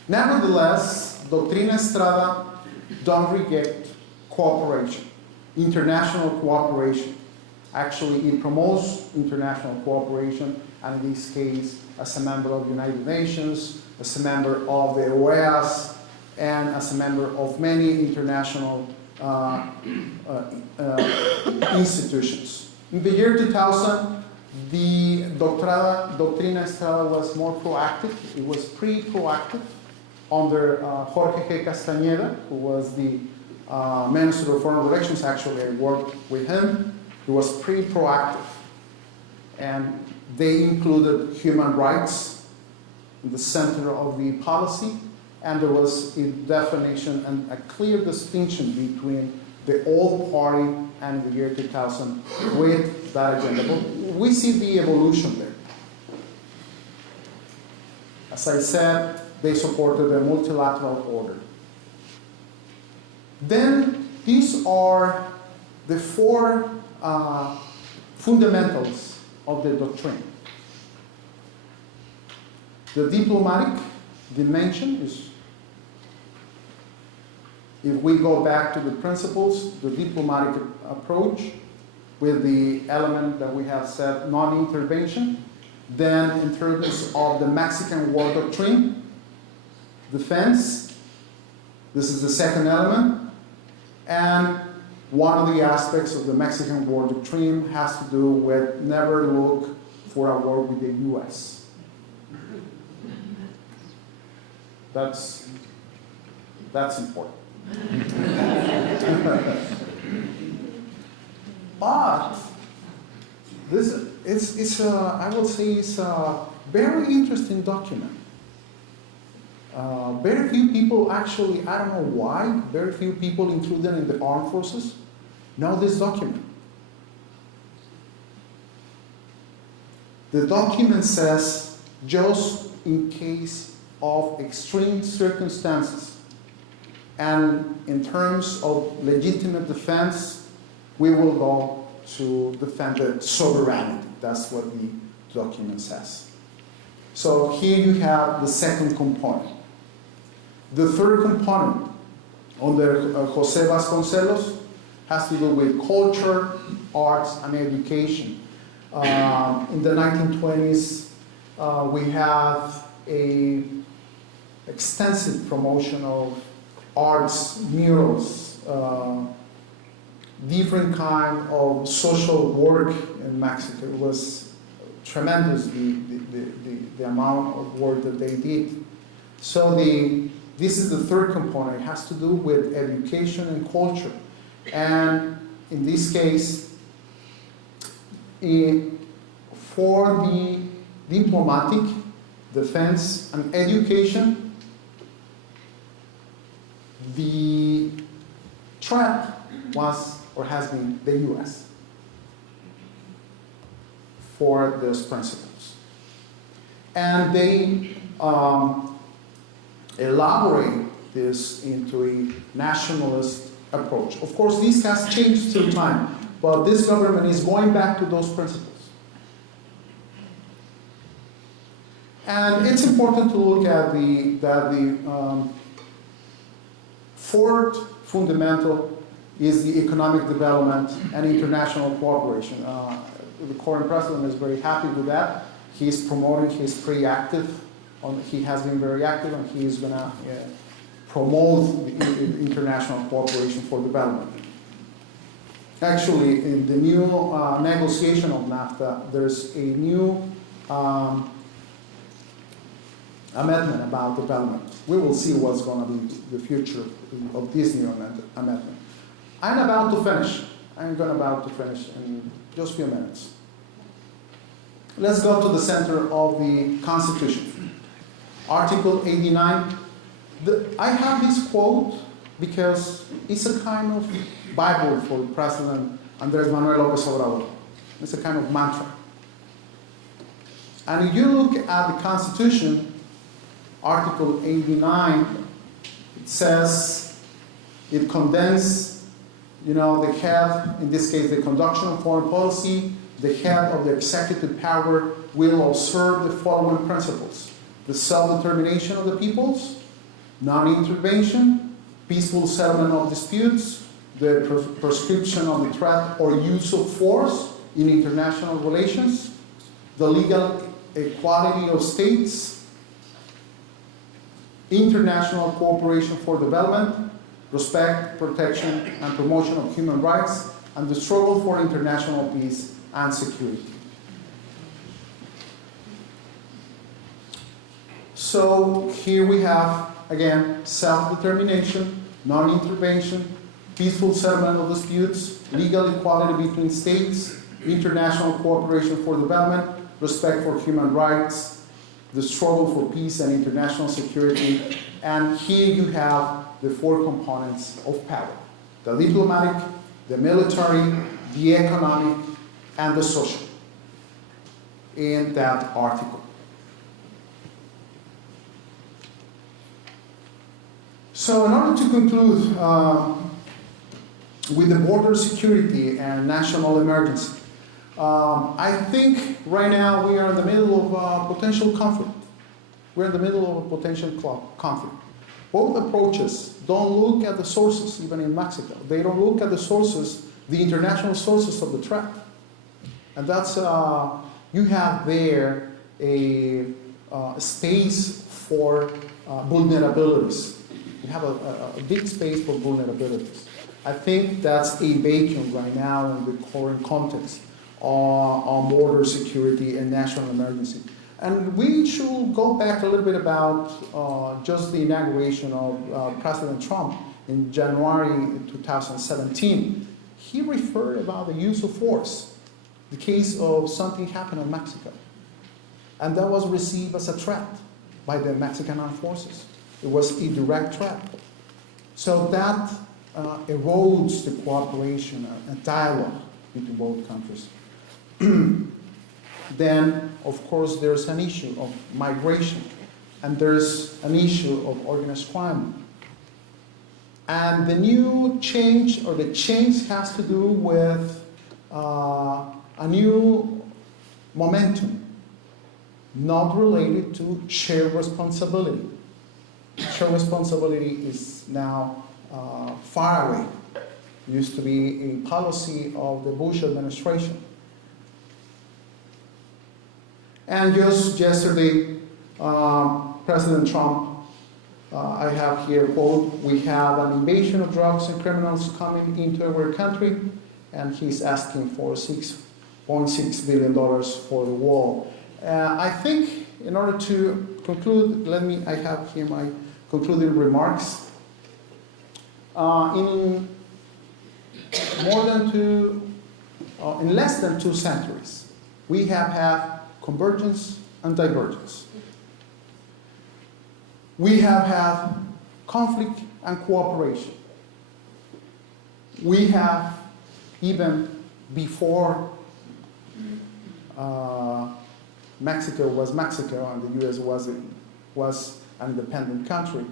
Nevertheless, Doctrina Estrada don't reject cooperation, international cooperation. Actually, it promotes international cooperation, and in this case, as a member of the United Nations, as a member of the OAS, and as a member of many international institutions. In the year 2000, the Doctrina Estrada was more proactive. It was pre-proactive under Jorge G. Castañeda, who was the Minister of Foreign Relations. Actually, I worked with him. He was pre-proactive. And they included human rights in the center of the policy, and there was a definition and a clear distinction between the old party and the year 2000 with that agenda. But we see the evolution there. As I said, they supported the multilateral order. Then these are the 4 fundamentals of the doctrine. The diplomatic dimension is, if we go back to the principles, the diplomatic approach with the element that we have said, non-intervention. Then in terms of the Mexican war doctrine, defense, this is the second element. And one of the aspects of the Mexican war doctrine has to do with never look for a war with the US. That's important. But this I will say it's a very interesting document. Very few people actually, I don't know why, very few people included in the armed forces know this document. The document says, just in case of extreme circumstances, and in terms of legitimate defense, we will go to defend the sovereignty. That's what the document says. So here you have the second component. The third component, under José Vasconcelos, has to do with culture, arts, and education. In the 1920s, we have an extensive promotion of arts, murals, different kind of social work in Mexico. It was tremendous, the amount of work that they did. So this is the third component. It has to do with education and culture. And in this case, for the diplomatic, defense, and education, the threat was or has been the US for those principles. And they elaborate this into a nationalist approach. Of course, this has changed through time, but this government is going back to those principles. And it's important to look at the fourth fundamental is the economic development and international cooperation. The current president is very happy with that. He's promoting, he's pretty active. He has been very active, and he is going to promote the international cooperation for development. Actually, in the new negotiation of NAFTA, there's a new amendment about development. We will see what's going to be the future of this new amendment. I'm about to finish in just a few minutes. Let's go to the center of the Constitution. Article 89. I have this quote because it's a kind of Bible for President Andrés Manuel López Obrador. It's a kind of mantra. And if you look at the Constitution, Article 89, it says, it condemns, the head, in this case, the conduction of foreign policy, the head of the executive power will observe the following principles: the self-determination of the peoples, non-intervention, peaceful settlement of disputes, the prescription of the threat or use of force in international relations, the legal equality of states, international cooperation for development, respect, protection, and promotion of human rights, and the struggle for international peace and security. So here we have, again, self-determination, non-intervention, peaceful settlement of disputes, legal equality between states, international cooperation for development, respect for human rights, the struggle for peace and international security, and here you have the four components of power: the diplomatic, the military, the economic, and the social in that article. So in order to conclude with the border security and national emergency, I think right now we are in the middle of a potential conflict. We're in the middle of a potential conflict. Both approaches don't look at the sources, even in Mexico. They don't look at the sources, the international sources of the threat. And that's, you have there a space for vulnerabilities. You have a big space for vulnerabilities. I think that's a vacuum right now in the current context on border security and national emergency. And we should go back a little bit about just the inauguration of President Trump in January 2017. He referred about the use of force, the case of something happened in Mexico. And that was received as a threat by the Mexican armed forces. It was a direct threat. So that erodes the cooperation and dialogue between both countries. Then, of course, there's an issue of migration, and there's an issue of organized crime. And the new change, or the change, has to do with a new momentum, not related to shared responsibility. Shared responsibility is now far away. It used to be a policy of the Bush administration. And just yesterday, President Trump, I have here a quote, "We have an invasion of drugs and criminals coming into our country," and he's asking for $6.6 billion for the wall. I think in order to conclude, I have here my concluding remarks. In more than in less than 2 centuries, we have had convergence and divergence. We have had conflict and cooperation. We have, even before Mexico was Mexico and the U.S. was an independent country,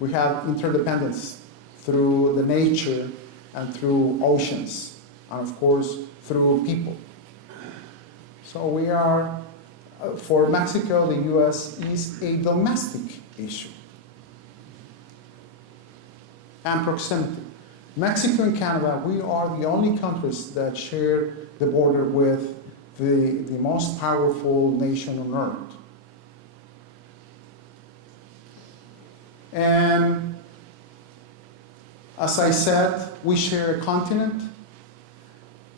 we have interdependence through the nature and through oceans, and of course through people. So we are, for Mexico, the U.S. is a domestic issue. And proximity. Mexico and Canada, we are the only countries that share the border with the most powerful nation on earth. And as I said, we share a continent.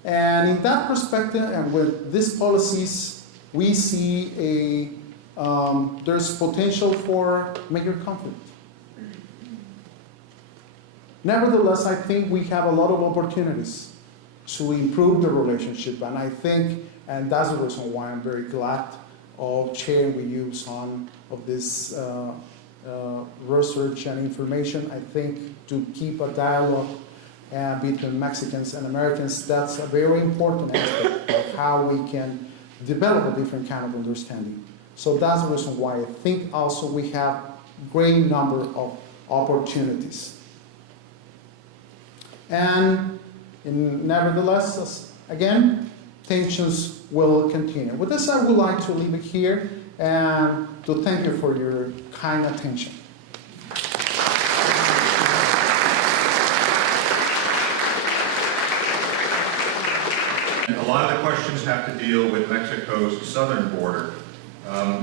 And in that perspective, and with these policies, we see there's potential for major conflict. Nevertheless, I think we have a lot of opportunities to improve the relationship, and I think, and that's the reason why I'm very glad of sharing with you some of this research and information. I think to keep a dialogue between Mexicans and Americans, that's a very important aspect of how we can develop a different kind of understanding. So that's the reason why I think also we have a great number of opportunities. And nevertheless, again, tensions will continue. With this, I would like to leave it here and to thank you for your kind attention. A lot of the questions have to deal with Mexico's southern border.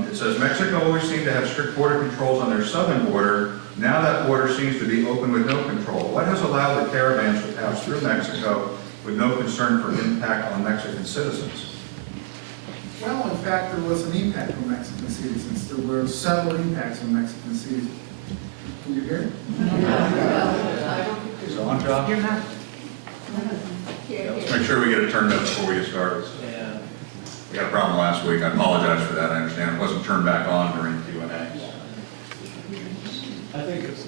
It says, Mexico always seemed to have strict border controls on their southern border. Now that border seems to be open with no control. What has allowed the caravans to pass through Mexico with no concern for impact on Mexican citizens? Well, in fact, there was an impact on Mexican citizens. There were several impacts on Mexican citizens. Can you hear it? Is it on, John? You're not. Let's make sure we get it turned up before we get started. Yeah. We had a problem last week. I apologize for that. I understand it wasn't turned back on during Q&A. I think it's.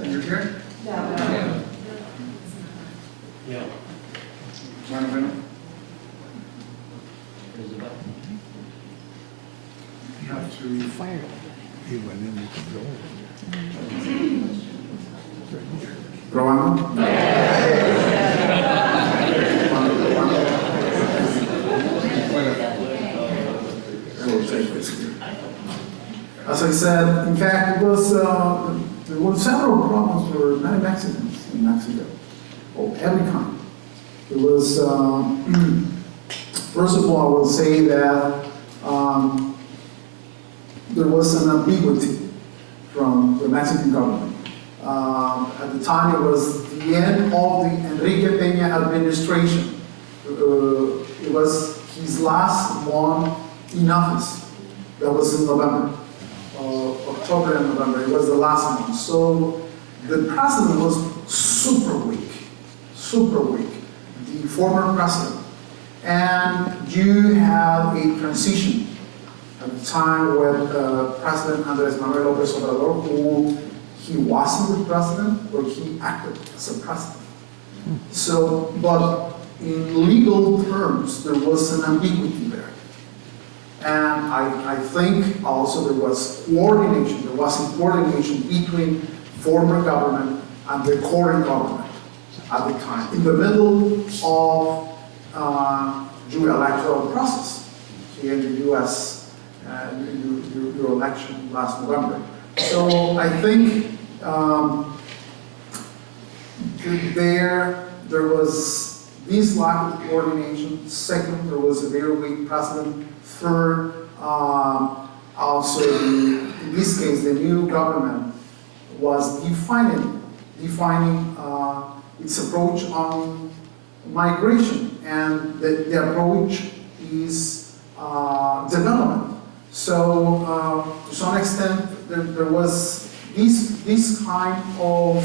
Can you hear it? Yeah. You have to fire. Grabando. As I said, in fact, there were several problems for many Mexicans in Mexico, of every kind. It was, first of all, I will say that there was an ambiguity from the Mexican government. At the time, it was the end of the Enrique Peña administration. It was his last one in office. That was in November, October and November. It was the last one. So the president was super weak, the former president. And you have a transition at the time with President Andrés Manuel López Obrador, who he wasn't the president, but he acted as a president. So, but in legal terms, there was an ambiguity there. And I think also there was coordination between former government and the current government at the time, in the middle of your electoral process here in the U.S., your election last November. So I think there was this lack of coordination. Second, there was a very weak president. Third, also in this case, the new government was defining its approach on migration, and the approach is development. So to some extent, there was this kind of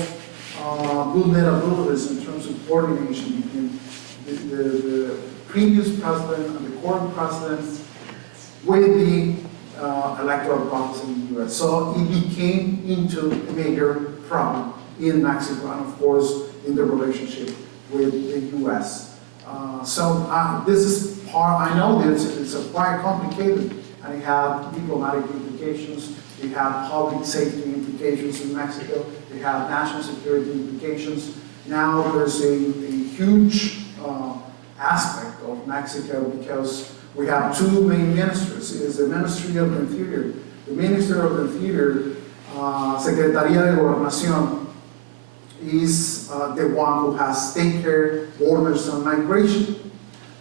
vulnerabilities in terms of coordination between the previous president and the current president with the electoral process in the US. So it became into a major problem in Mexico and of course in the relationship with the US. This is part, I know that it's quite complicated and it has diplomatic implications, it has public safety implications in Mexico, it has national security implications. Now there's a huge aspect of Mexico because we have two main ministries. It is the Ministry of the Interior. The Minister of the Interior, Secretaría de Gobernación, is the one who has taken care of borders and migration.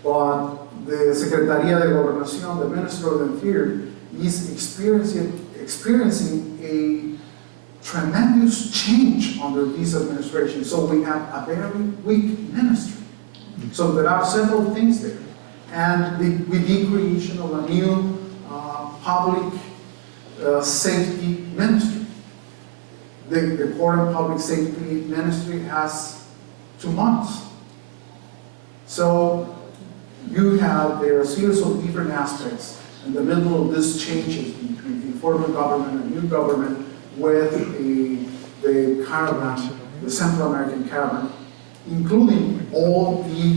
But the Secretaría de Gobernación, the Minister of the Interior, is experiencing a tremendous change under this administration. So we have a very weak ministry. So there are several things there. And with the creation of a new public safety ministry. The current public safety ministry has 2 months. So there are a series of different aspects in the middle of these changes between the former government and new government with the caravan, the Central American caravan, including all the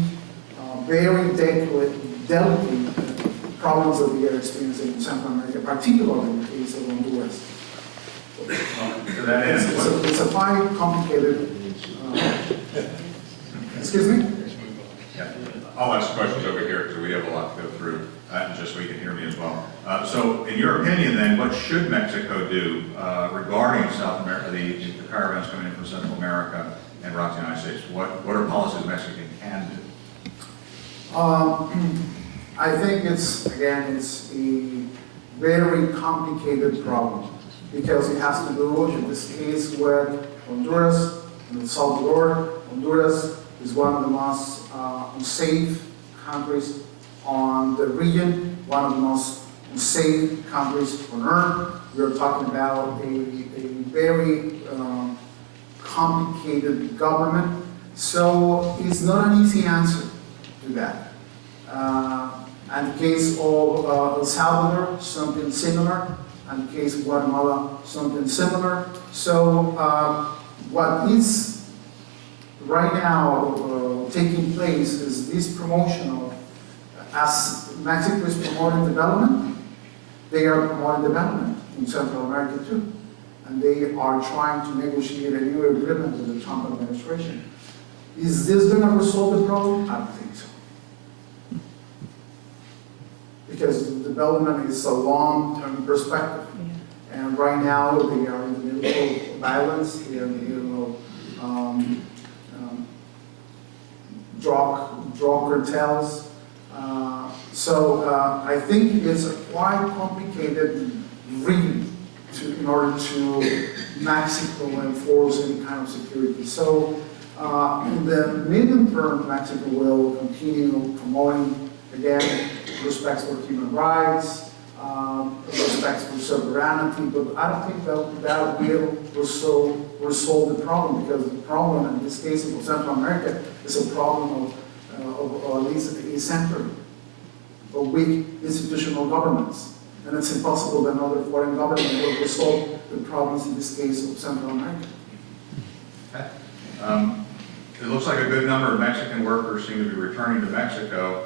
very delicate problems that we are experiencing in Central America, particularly in the case of Honduras. To that end, It's a quite complicated, excuse me? yeah, I'll ask questions over here because we have a lot to go through, just so you can hear me as well. So in your opinion then, what should Mexico do regarding South America, the caravans coming in from Central America and routes the United States? What are policies Mexico can do? I think it's a very complicated problem because it has to do, in this case, with Honduras and El Salvador. Honduras is one of the most unsafe countries on the region, one of the most unsafe countries on earth. We are talking about a very complicated government, so it's not an easy answer to that. And the case of El Salvador, something similar, and the case of Guatemala, something similar. So what is right now taking place is this promotion of, as Mexico is promoting development, they are promoting development in Central America too. And they are trying to negotiate a new agreement with the Trump administration. Is this going to resolve the problem? I don't think so. Because development is a long-term perspective. And right now, they are in the middle of violence, they are in the middle of drug cartels. So I think it's a quite complicated region in order to Mexico enforce any kind of security. So in the medium term, Mexico will continue promoting, again, respect for human rights, respect for sovereignty, but I don't think that will resolve the problem, because the problem in this case of Central America is a problem of at least a century of weak institutional governments. And it's impossible that another foreign government will resolve the problems in this case of Central America. Okay. It looks like a good number of Mexican workers seem to be returning to Mexico.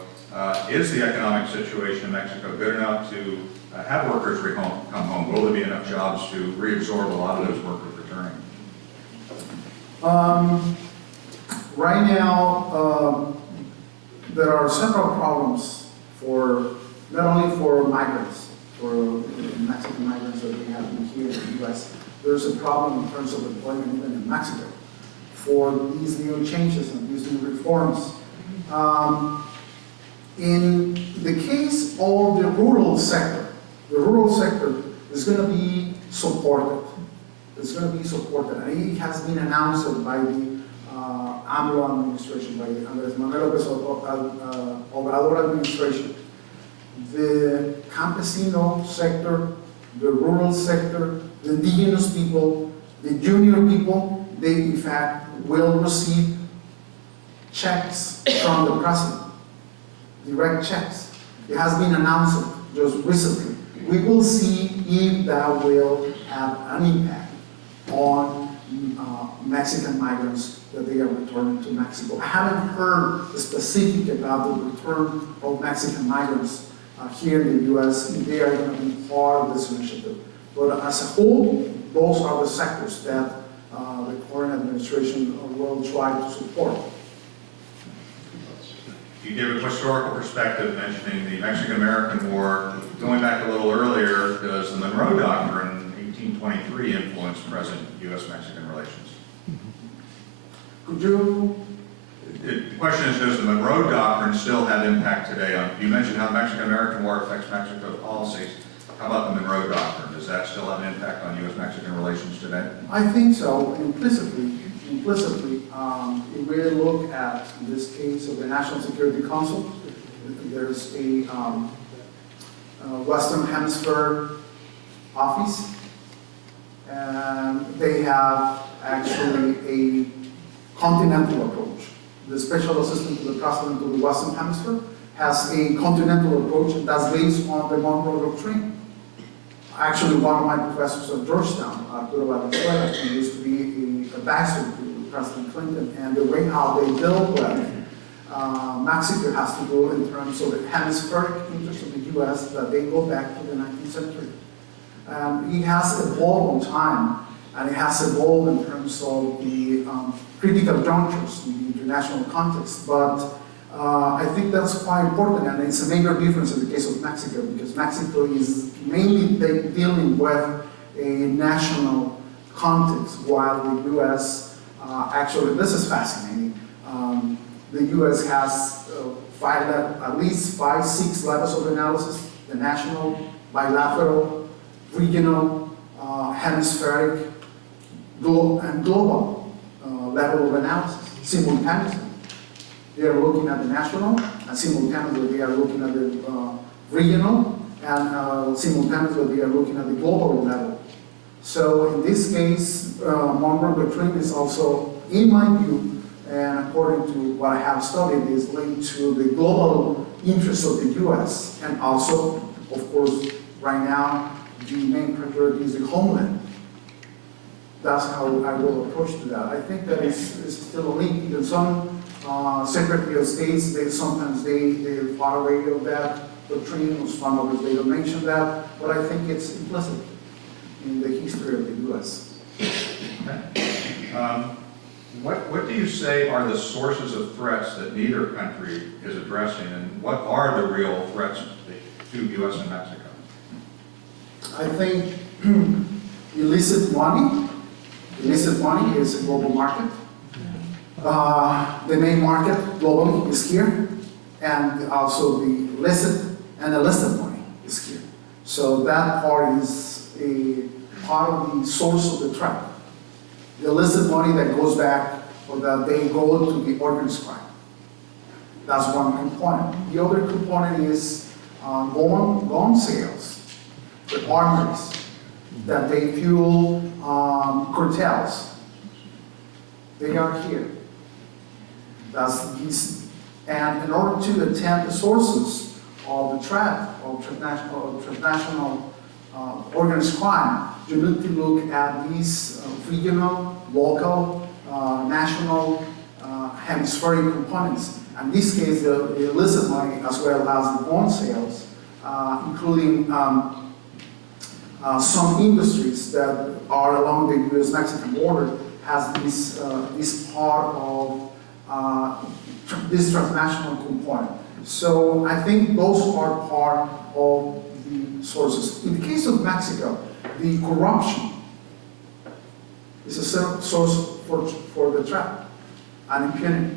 Is the economic situation in Mexico good enough to have workers come home? Will there be enough jobs to reabsorb a lot of those workers returning? Right now, there are several problems not only for migrants, for Mexican migrants that we have here in the U.S. There's a problem in terms of employment even in Mexico for these new changes and these new reforms. In the case of the rural sector is going to be supported. It's going to be supported. And it has been announced by the AMLO administration, by the Andrés Manuel López Obrador administration. The campesino sector, the rural sector, the indigenous people, the junior people, they in fact will receive checks from the president, direct checks. It has been announced just recently. We will see if that will have an impact on Mexican migrants that they are returning to Mexico. I haven't heard specific about the return of Mexican migrants here in the U.S. if they are going to be part of this initiative. But as a whole, those are the sectors that the current administration will try to support. You gave a historical perspective mentioning the Mexican-American War. Going back a little earlier, does the Monroe Doctrine, 1823, influence present U.S.-Mexican relations? Could you? The question is, does the Monroe Doctrine still have impact today? You mentioned how the Mexican-American War affects Mexico's policies. How about the Monroe Doctrine? Does that still have an impact on U.S.-Mexican relations today? I think so, implicitly. If we look at, in this case, of the National Security Council, there's a Western Hemisphere office, and they have actually a continental approach. The Special Assistant to the President of the Western Hemisphere has a continental approach, and that's based on the Monroe Doctrine. Actually, one of my professors at Georgetown, Venezuela, he used to be a advisor to President Clinton, and the way how they dealt with Mexico has to do in terms of the hemispheric interest of the U.S. that they go back to the 19th century. It has evolved in time, and it has evolved in terms of the critical junctures in the international context. But I think that's quite important, and it's a major difference in the case of Mexico, because Mexico is mainly dealing with a national context, while the U.S. Actually, this is fascinating. The U.S. has at least 5-6 levels of analysis: the national, bilateral, regional, hemispheric, and global level of analysis simultaneously. They are looking at the national, and simultaneously they are looking at the regional, and simultaneously they are looking at the global level. So in this case, Monroe Doctrine is also, in my view, and according to what I have studied, is linked to the global interests of the U.S. and also, of course, right now, the main priority is the homeland. That's how I will approach to that. I think that is still a link. Even some Secretary of States, sometimes they're far away of that doctrine, or some others they don't mention that, but I think it's implicit in the history of the U.S. Okay. What do you say are the sources of threats that neither country is addressing, and what are the real threats to U.S. and Mexico? I think illicit money is a global market. The main market globally is here, and also the licit and illicit money is here. So that part is a part of the source of the threat. The illicit money that goes back, or that they go to the organized crime. That's one component. The other component is gun sales, the armories, that they fuel cartels. They are here. And in order to attend the sources of the threat of transnational organized crime, you need to look at these regional, local, national, hemispheric components. In this case, the illicit money, as well as the gun sales, including some industries that are along the U.S.-Mexican border, has this part of this transnational component. So I think those are part of the sources. In the case of Mexico, the corruption is a source for the threat and impunity.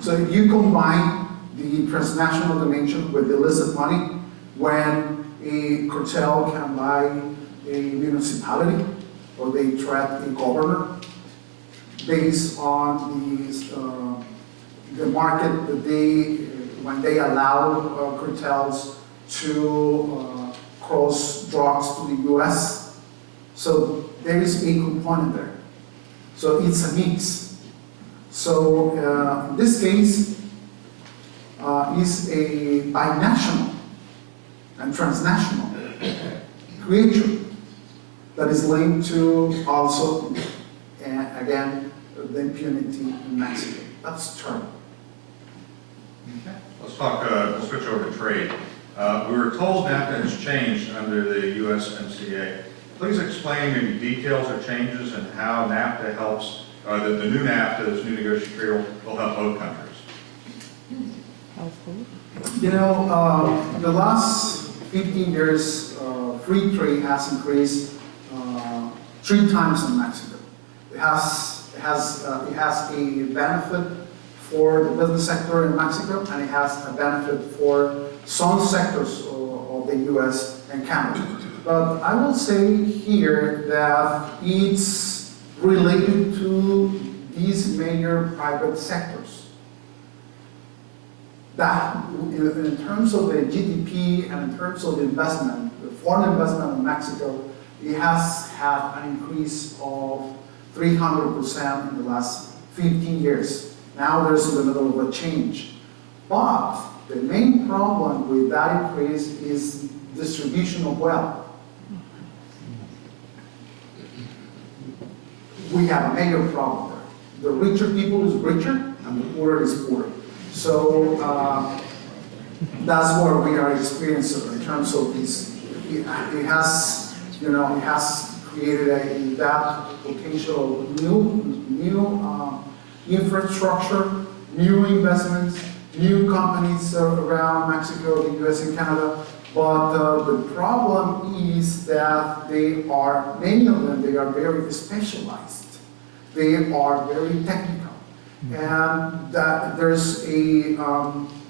So if you combine the transnational dimension with the illicit money, when a cartel can buy a municipality, or they threat a governor, based on the market that when they allow cartels to cross drugs to the U.S. So there is a component there. So it's a mix. So in this case, is a binational and transnational creature that is linked to also, again, the impunity in Mexico. That's terrible. Okay. Let's talk, we'll switch over to trade. We were told NAFTA has changed under the USMCA. Please explain maybe details or changes and how NAFTA helps, the new NAFTA, this new negotiated will help both countries. You know, the last 15 years, free trade has increased 3 times in Mexico. It has a benefit for the business sector in Mexico, and it has a benefit for some sectors of the US and Canada. But I will say here that it's related to these major private sectors. That, in terms of the GDP and in terms of the investment, the foreign investment in Mexico, it has had an increase of 300% in the last 15 years. Now there's in the middle of a change. But the main problem with that increase is distribution of wealth. We have a major problem there. The richer people is richer and the poorer is poorer. So that's what we are experiencing in terms of this. It has, you know, it has created that potential of new infrastructure, new investments, new companies around Mexico, the US and Canada. But the problem is that many of them, they are very specialized. They are very technical. And that there's a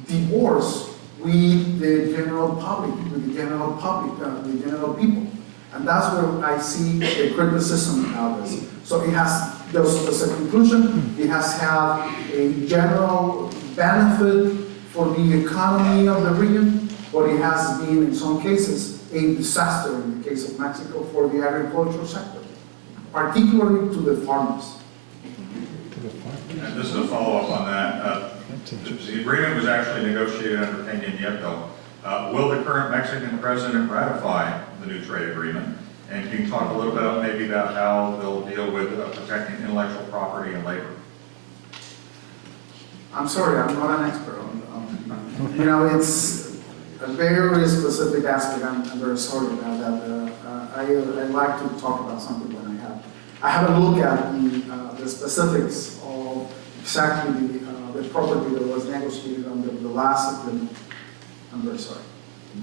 divorce with the general public, the general people. And that's where I see a criticism of this. So it has, as a conclusion, it has had a general benefit for the economy of the region, but it has been, in some cases, a disaster in the case of Mexico for the agricultural sector, particularly to the farmers. And just to follow up on that, the agreement was actually negotiated under Peña Nieto. Will the current Mexican president ratify the new trade agreement? And can you talk a little bit maybe about how they'll deal with protecting intellectual property and labor? I'm sorry, I'm not an expert on you know, it's a very specific aspect. I'm very sorry about that. I like to talk about something when I have a look at the specifics of exactly the property that was negotiated under the last agreement. I'm very sorry.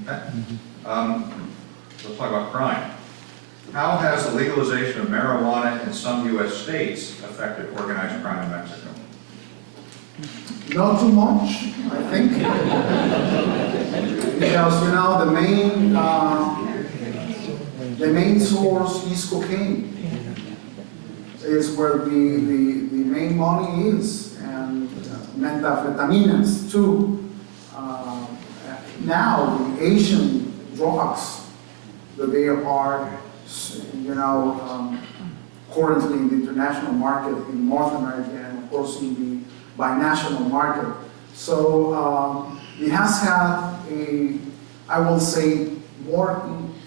Okay. Let's talk about crime. How has the legalization of marijuana in some U.S. states affected organized crime in Mexico? Not too much, I think. Because, you know, the main source is cocaine. Is where the main money is, and methamphetamines too. Now the Asian drugs that they are, you know, currently in the international market in North America and of course in the binational market. So it has had I will say,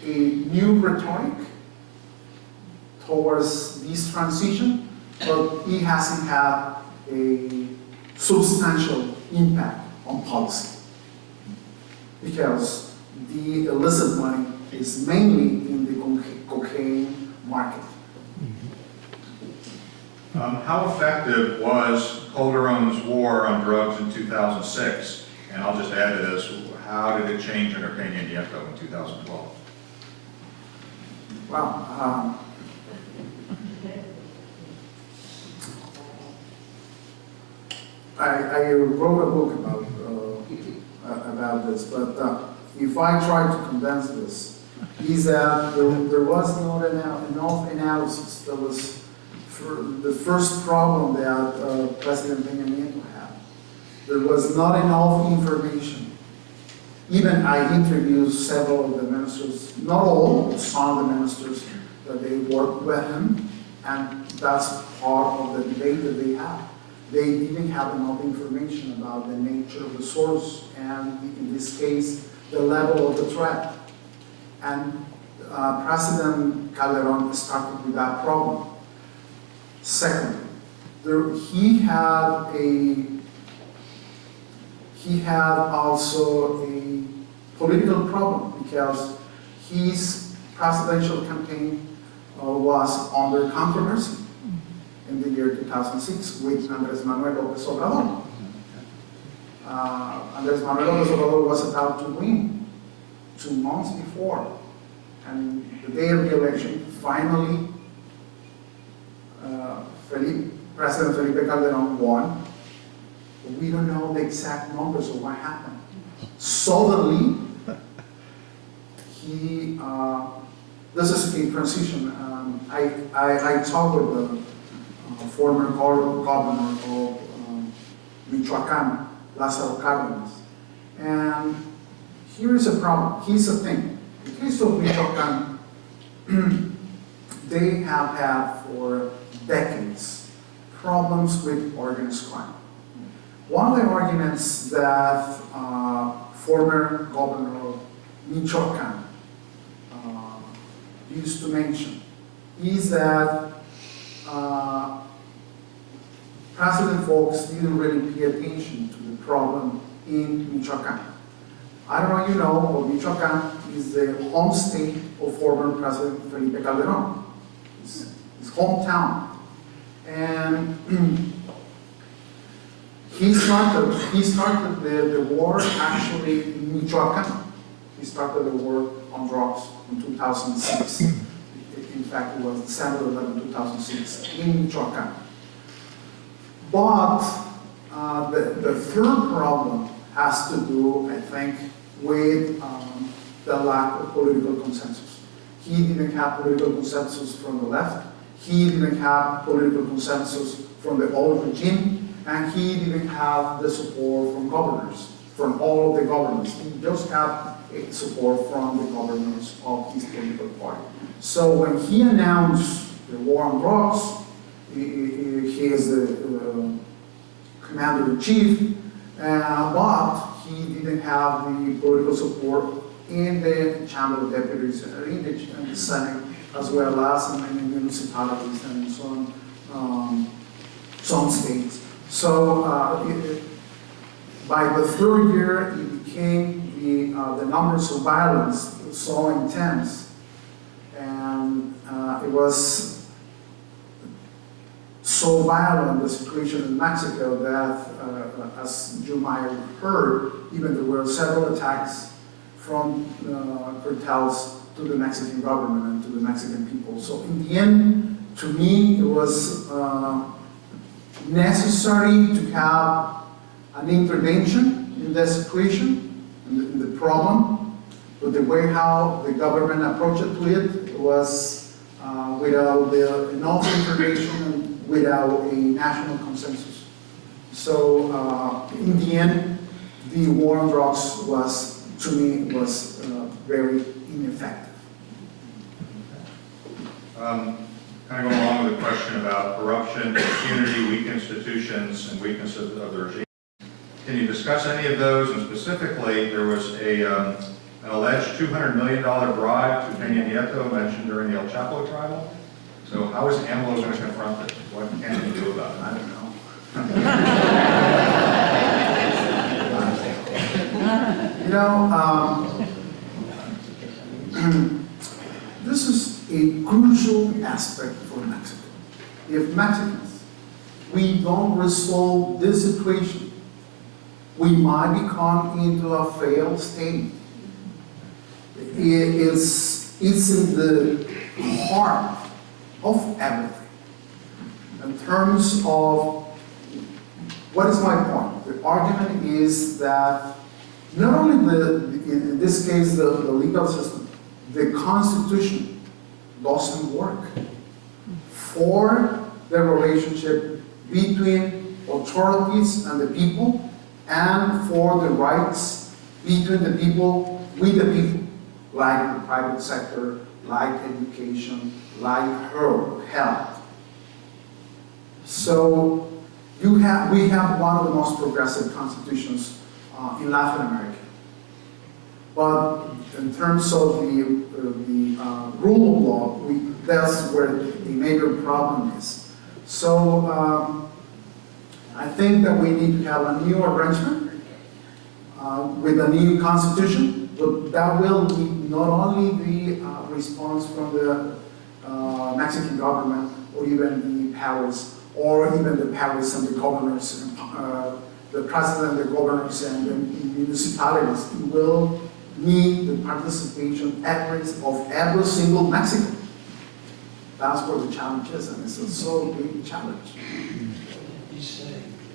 a new rhetoric towards this transition, but it hasn't had a substantial impact on policy. Because the illicit money is mainly in the cocaine market. How effective was Calderon's war on drugs in 2006? And I'll just add to this, how did it change under Peña Nieto in 2012? Well, I wrote a book about this, but if I try to condense this, is that there was not enough analysis. That was the first problem that President Peña Nieto had. There was not enough information. Even I interviewed several of the ministers, not all, but some of the ministers that they worked with him, and that's part of the debate that they have. They didn't have enough information about the nature of the source and, in this case, the level of the threat. And President Calderon started with that problem. Second, he had also a political problem because his presidential campaign was under controversy in the year 2006 with Andrés Manuel López Obrador. Andrés Manuel López Obrador was about to win 2 months before, and the day of the election, finally, President Felipe Calderon won. But we don't know the exact numbers of what happened. Suddenly, this is a transition. I talked with the former governor of Michoacán, Lázaro Cárdenas, and here is a problem. Here's the thing. In the case of Michoacán, they have had for decades problems with organized crime. One of the arguments that former governor of Michoacán used to mention is that President Fox didn't really pay attention to the problem in Michoacán. I don't know if you know, but Michoacán is the home state of former President Felipe Calderon. His hometown. And he started the war actually in Michoacán. He started the war on drugs in 2006. In fact, it was December 11, 2006 in Michoacán. But the third problem has to do, I think, with the lack of political consensus. He didn't have political consensus from the left. He didn't have political consensus from the old regime, and he didn't have the support from governors, from all of the governors. He just had support from the governors of his political party. So when he announced the war on drugs, he is the commander-in-chief, but he didn't have the political support in the Chamber of Deputies and in the Senate, as well as in many municipalities and so on, some states. So by the third year, it became the numbers of violence so intense, and it was so violent, the situation in Mexico, that as you might have heard, even there were several attacks from cartels to the Mexican government and to the Mexican people. So in the end, to me, it was necessary to have an intervention in the situation, in the problem, but the way how the government approached it was without enough information and without a national consensus. So in the end, the war on drugs was, to me, was very ineffective. Kind of going along with the question about corruption, impunity, weak institutions, and weaknesses of the regime. Can you discuss any of those? And specifically, there was an alleged $200 million bribe to Peña Nieto mentioned during the El Chapo trial. So how is AMLO going to confront it? What can he do about it? I don't know. You know, this is a crucial aspect for Mexico. If Mexicans, we don't resolve this situation, we might become into a failed state. It's in the heart of everything. In terms of, what is my point? The argument is that not only in this case, the legal system, the Constitution doesn't work for the relationship between authorities and the people, and for the rights between the people with the people, like the private sector, like education, like health. So we have one of the most progressive constitutions in Latin America. But in terms of the rule of law, that's where the major problem is. So I think that we need to have a new arrangement with a new constitution, but that will need not only the response from the Mexican government or even the powers, or even the powers and the governors, the president, the governors, and the municipalities. It will need the participation of every single Mexican. That's where the challenge is, and it's a so big challenge.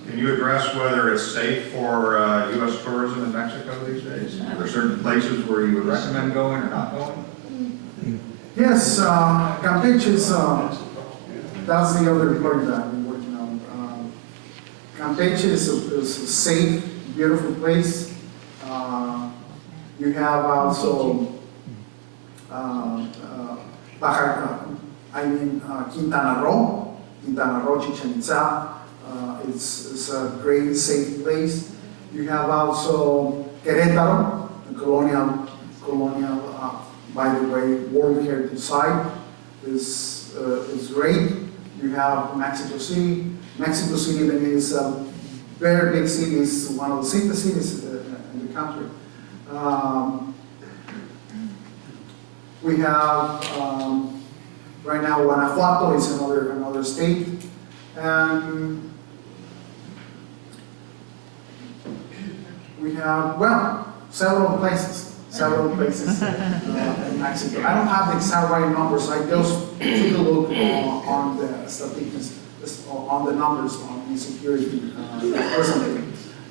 Can you address whether it's safe for U.S. tourism in Mexico these days? Are there certain places where you would recommend going or not going? Yes, Campeche is, that's the other part that I've been working on. Campeche is a safe, beautiful place. You have also Quintana Roo, Chichen Itza. It's a great, safe place. You have also Querétaro, the colonial, by the way, World Heritage Site is great. You have Mexico City. Mexico City is a very big city. It's one of the safest cities in the country. We have right now Guanajuato is another state, and we have several places in Mexico. I don't have the exact right numbers. I just took a look on the statistics, on the numbers on the security presently.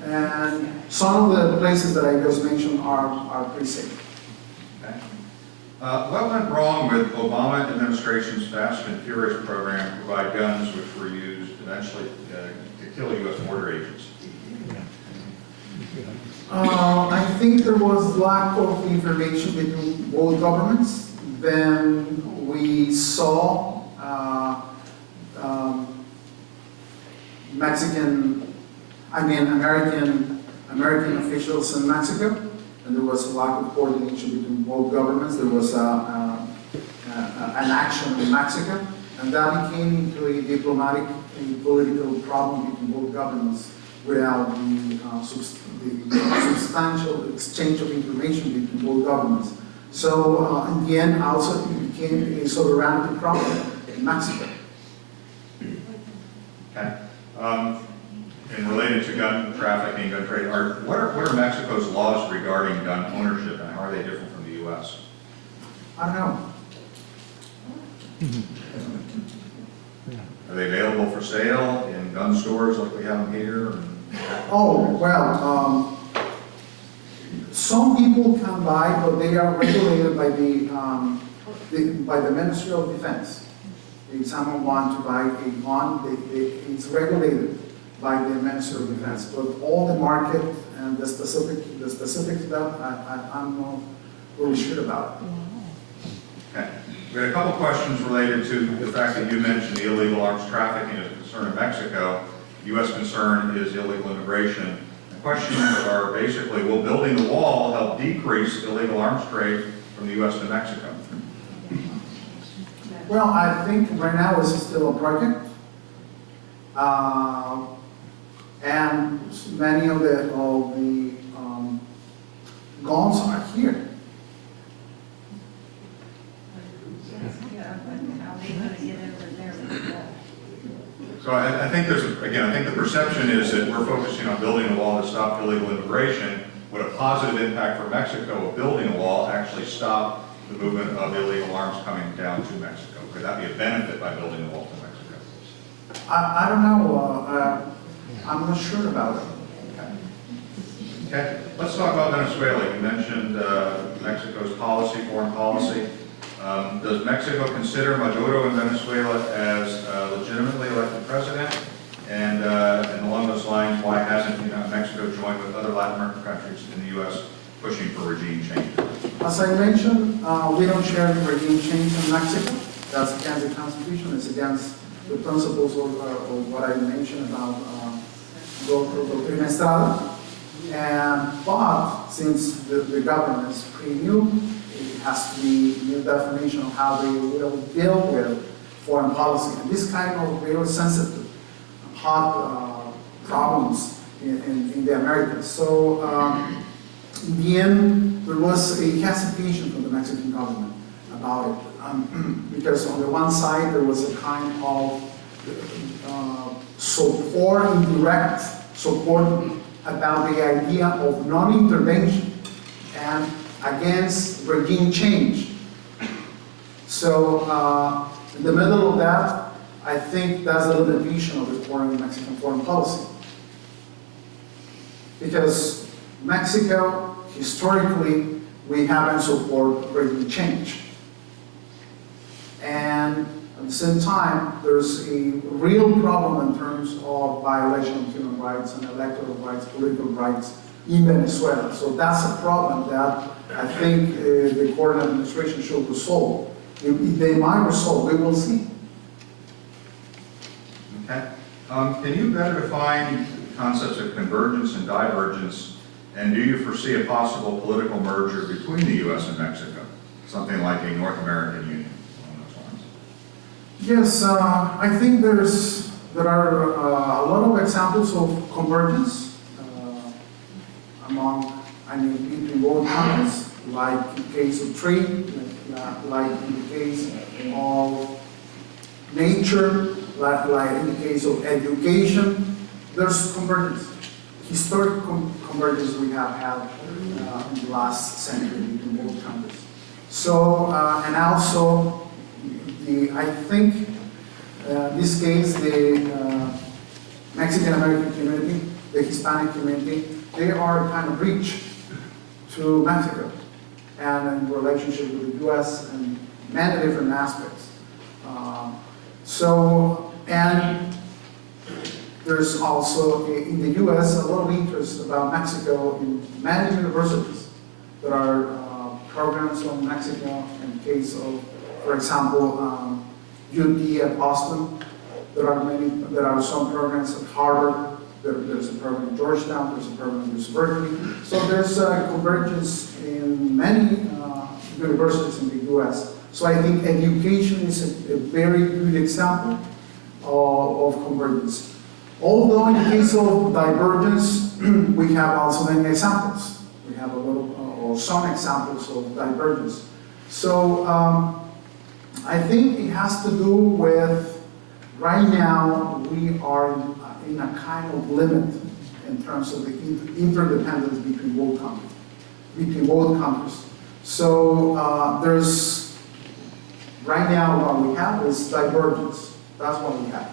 And some of the places that I just mentioned are pretty safe. Okay. What went wrong with Obama administration's Fast and Furious program to provide guns which were used eventually to kill U.S. border agents? I think there was lack of information between both governments. Then we saw American officials in Mexico, and there was a lack of coordination between both governments. There was an action in Mexico, and that became into a diplomatic and political problem between both governments without the substantial exchange of information between both governments. So in the end, also it became a sovereignty problem in Mexico. Okay. And related to gun trafficking, gun trade, what are Mexico's laws regarding gun ownership, and how are they different from the U.S.? I don't know. Are they available for sale in gun stores like we have them here? Oh, well, some people can buy, but they are regulated by the Ministry of Defense. If someone wants to buy a gun, it's regulated by the Ministry of Defense. But all the market and the specific stuff, I'm not really sure about it. Okay. We had a couple questions related to the fact that you mentioned the illegal arms trafficking as a concern in Mexico. U.S. concern is illegal immigration. The questions are basically, will building the wall help decrease illegal arms trade from the U.S. to Mexico? Well, I think right now it's still a project. And many of the guns are here. So I think I think the perception is that we're focusing on building a wall to stop illegal immigration. Would a positive impact for Mexico of building a wall actually stop the movement of illegal arms coming down to Mexico? Could that be a benefit by building a wall to Mexico? I don't know. I'm not sure about it. Okay. Let's talk about Venezuela. You mentioned Mexico's policy, foreign policy. Does Mexico consider Maduro in Venezuela as a legitimately elected president? And along those lines, why hasn't Mexico joined with other Latin American countries in the U.S. pushing for regime change? As I mentioned, we don't share the regime change in Mexico. That's against the Constitution. It's against the principles of what I mentioned about Doctrina Estrada. But since the government is pretty new, it has to be new definition of how they will deal with foreign policy. And this kind of very sensitive, hot problems in the Americas. So in the end, there was a hesitation from the Mexican government about it. Because on the one side, there was a kind of support, indirect support about the idea of non-intervention and against regime change. So in the middle of that, I think that's the limitation of the Mexican foreign policy. Because Mexico, historically, we haven't supported regime change. And at the same time, there's a real problem in terms of violation of human rights and electoral rights, political rights in Venezuela. So that's a problem that I think the current administration should resolve. If they might resolve, we will see. Okay. Can you better define concepts of convergence and divergence, and do you foresee a possible political merger between the U.S. and Mexico, something like a North American Union along those lines? Yes, I think there are a lot of examples of convergence between both countries, like in the case of trade, like in the case of nature, like in the case of education. There's convergence, historic convergence we have had in the last century between both countries. So, and also, I think in this case, the Mexican-American community, the Hispanic community, they are kind of bridge to Mexico and in relationship with the U.S. and many different aspects. And there's also in the U.S. a lot of interest about Mexico in many universities. There are programs on Mexico in case of, for example, UT at Boston. There are some programs at Harvard. There's a program in Georgetown. There's a program in Berkeley. So there's convergence in many universities in the U.S. So I think education is a very good example of convergence. Although in the case of divergence, we have also many examples. We have a little, or some examples of divergence. So I think it has to do with, right now, we are in a kind of limit in terms of the interdependence between both countries. So there's, right now what we have is divergence. That's what we have.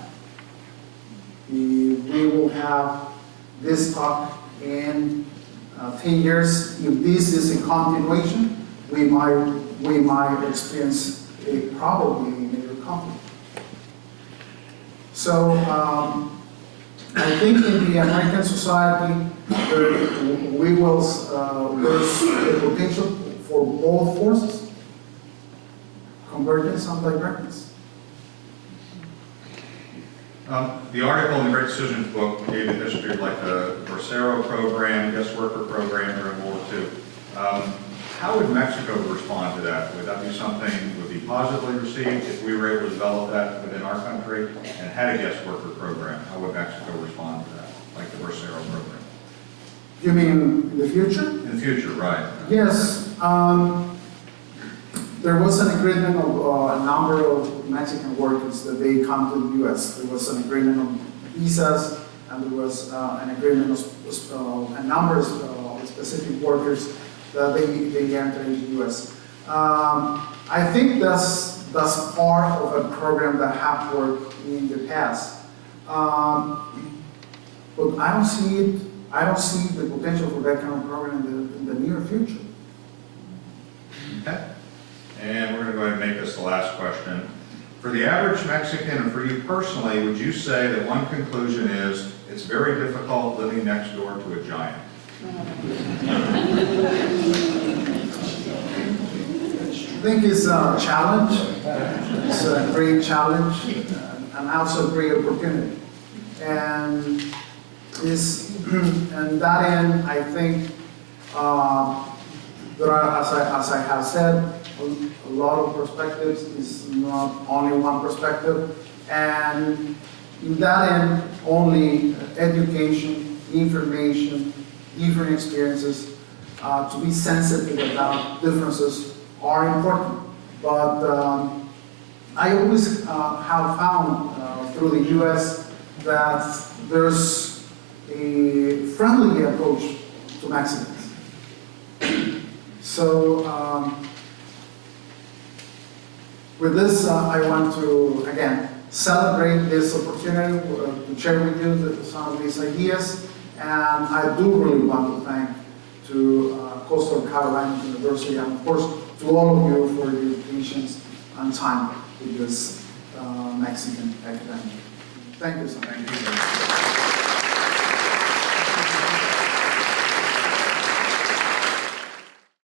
We will have this talk in 10 years. If this is a continuation, we might experience probably a major conflict. So I think in the American society, there's a potential for both forces, convergence and divergence. The article in the Great Decisions book gave a history of like the Bracero program, guest worker program during World War II. How would Mexico respond to that? Would that be something that would be positively received if we were able to develop that within our country and had a guest worker program? How would Mexico respond to that, like the Bracero program? You mean in the future? In the future, right. Yes. There was an agreement of a number of Mexican workers that they come to the U.S. There was an agreement on visas, and there was an agreement of a number of specific workers that they enter into the U.S. I think that's part of a program that have worked in the past. But I don't see the potential for that kind of program in the near future. Okay. And we're going to go ahead and make this the last question. For the average Mexican, and for you personally, would you say that one conclusion is it's very difficult living next door to a giant? I think it's a challenge. It's a great challenge. and also a great opportunity. And and that end, I think there are, as I have said, a lot of perspectives. It's not only one perspective, and in that end, only education, information, different experiences, to be sensitive about differences are important. But I always have found through the U.S. that there's a friendly approach to Mexicans. So with this, I want to, again, celebrate this opportunity to share with you some of these ideas. And I do really want to thank Coastal Carolina University, and of course to all of you for your patience and time with this Mexican academic. Thank you so much. Thank you.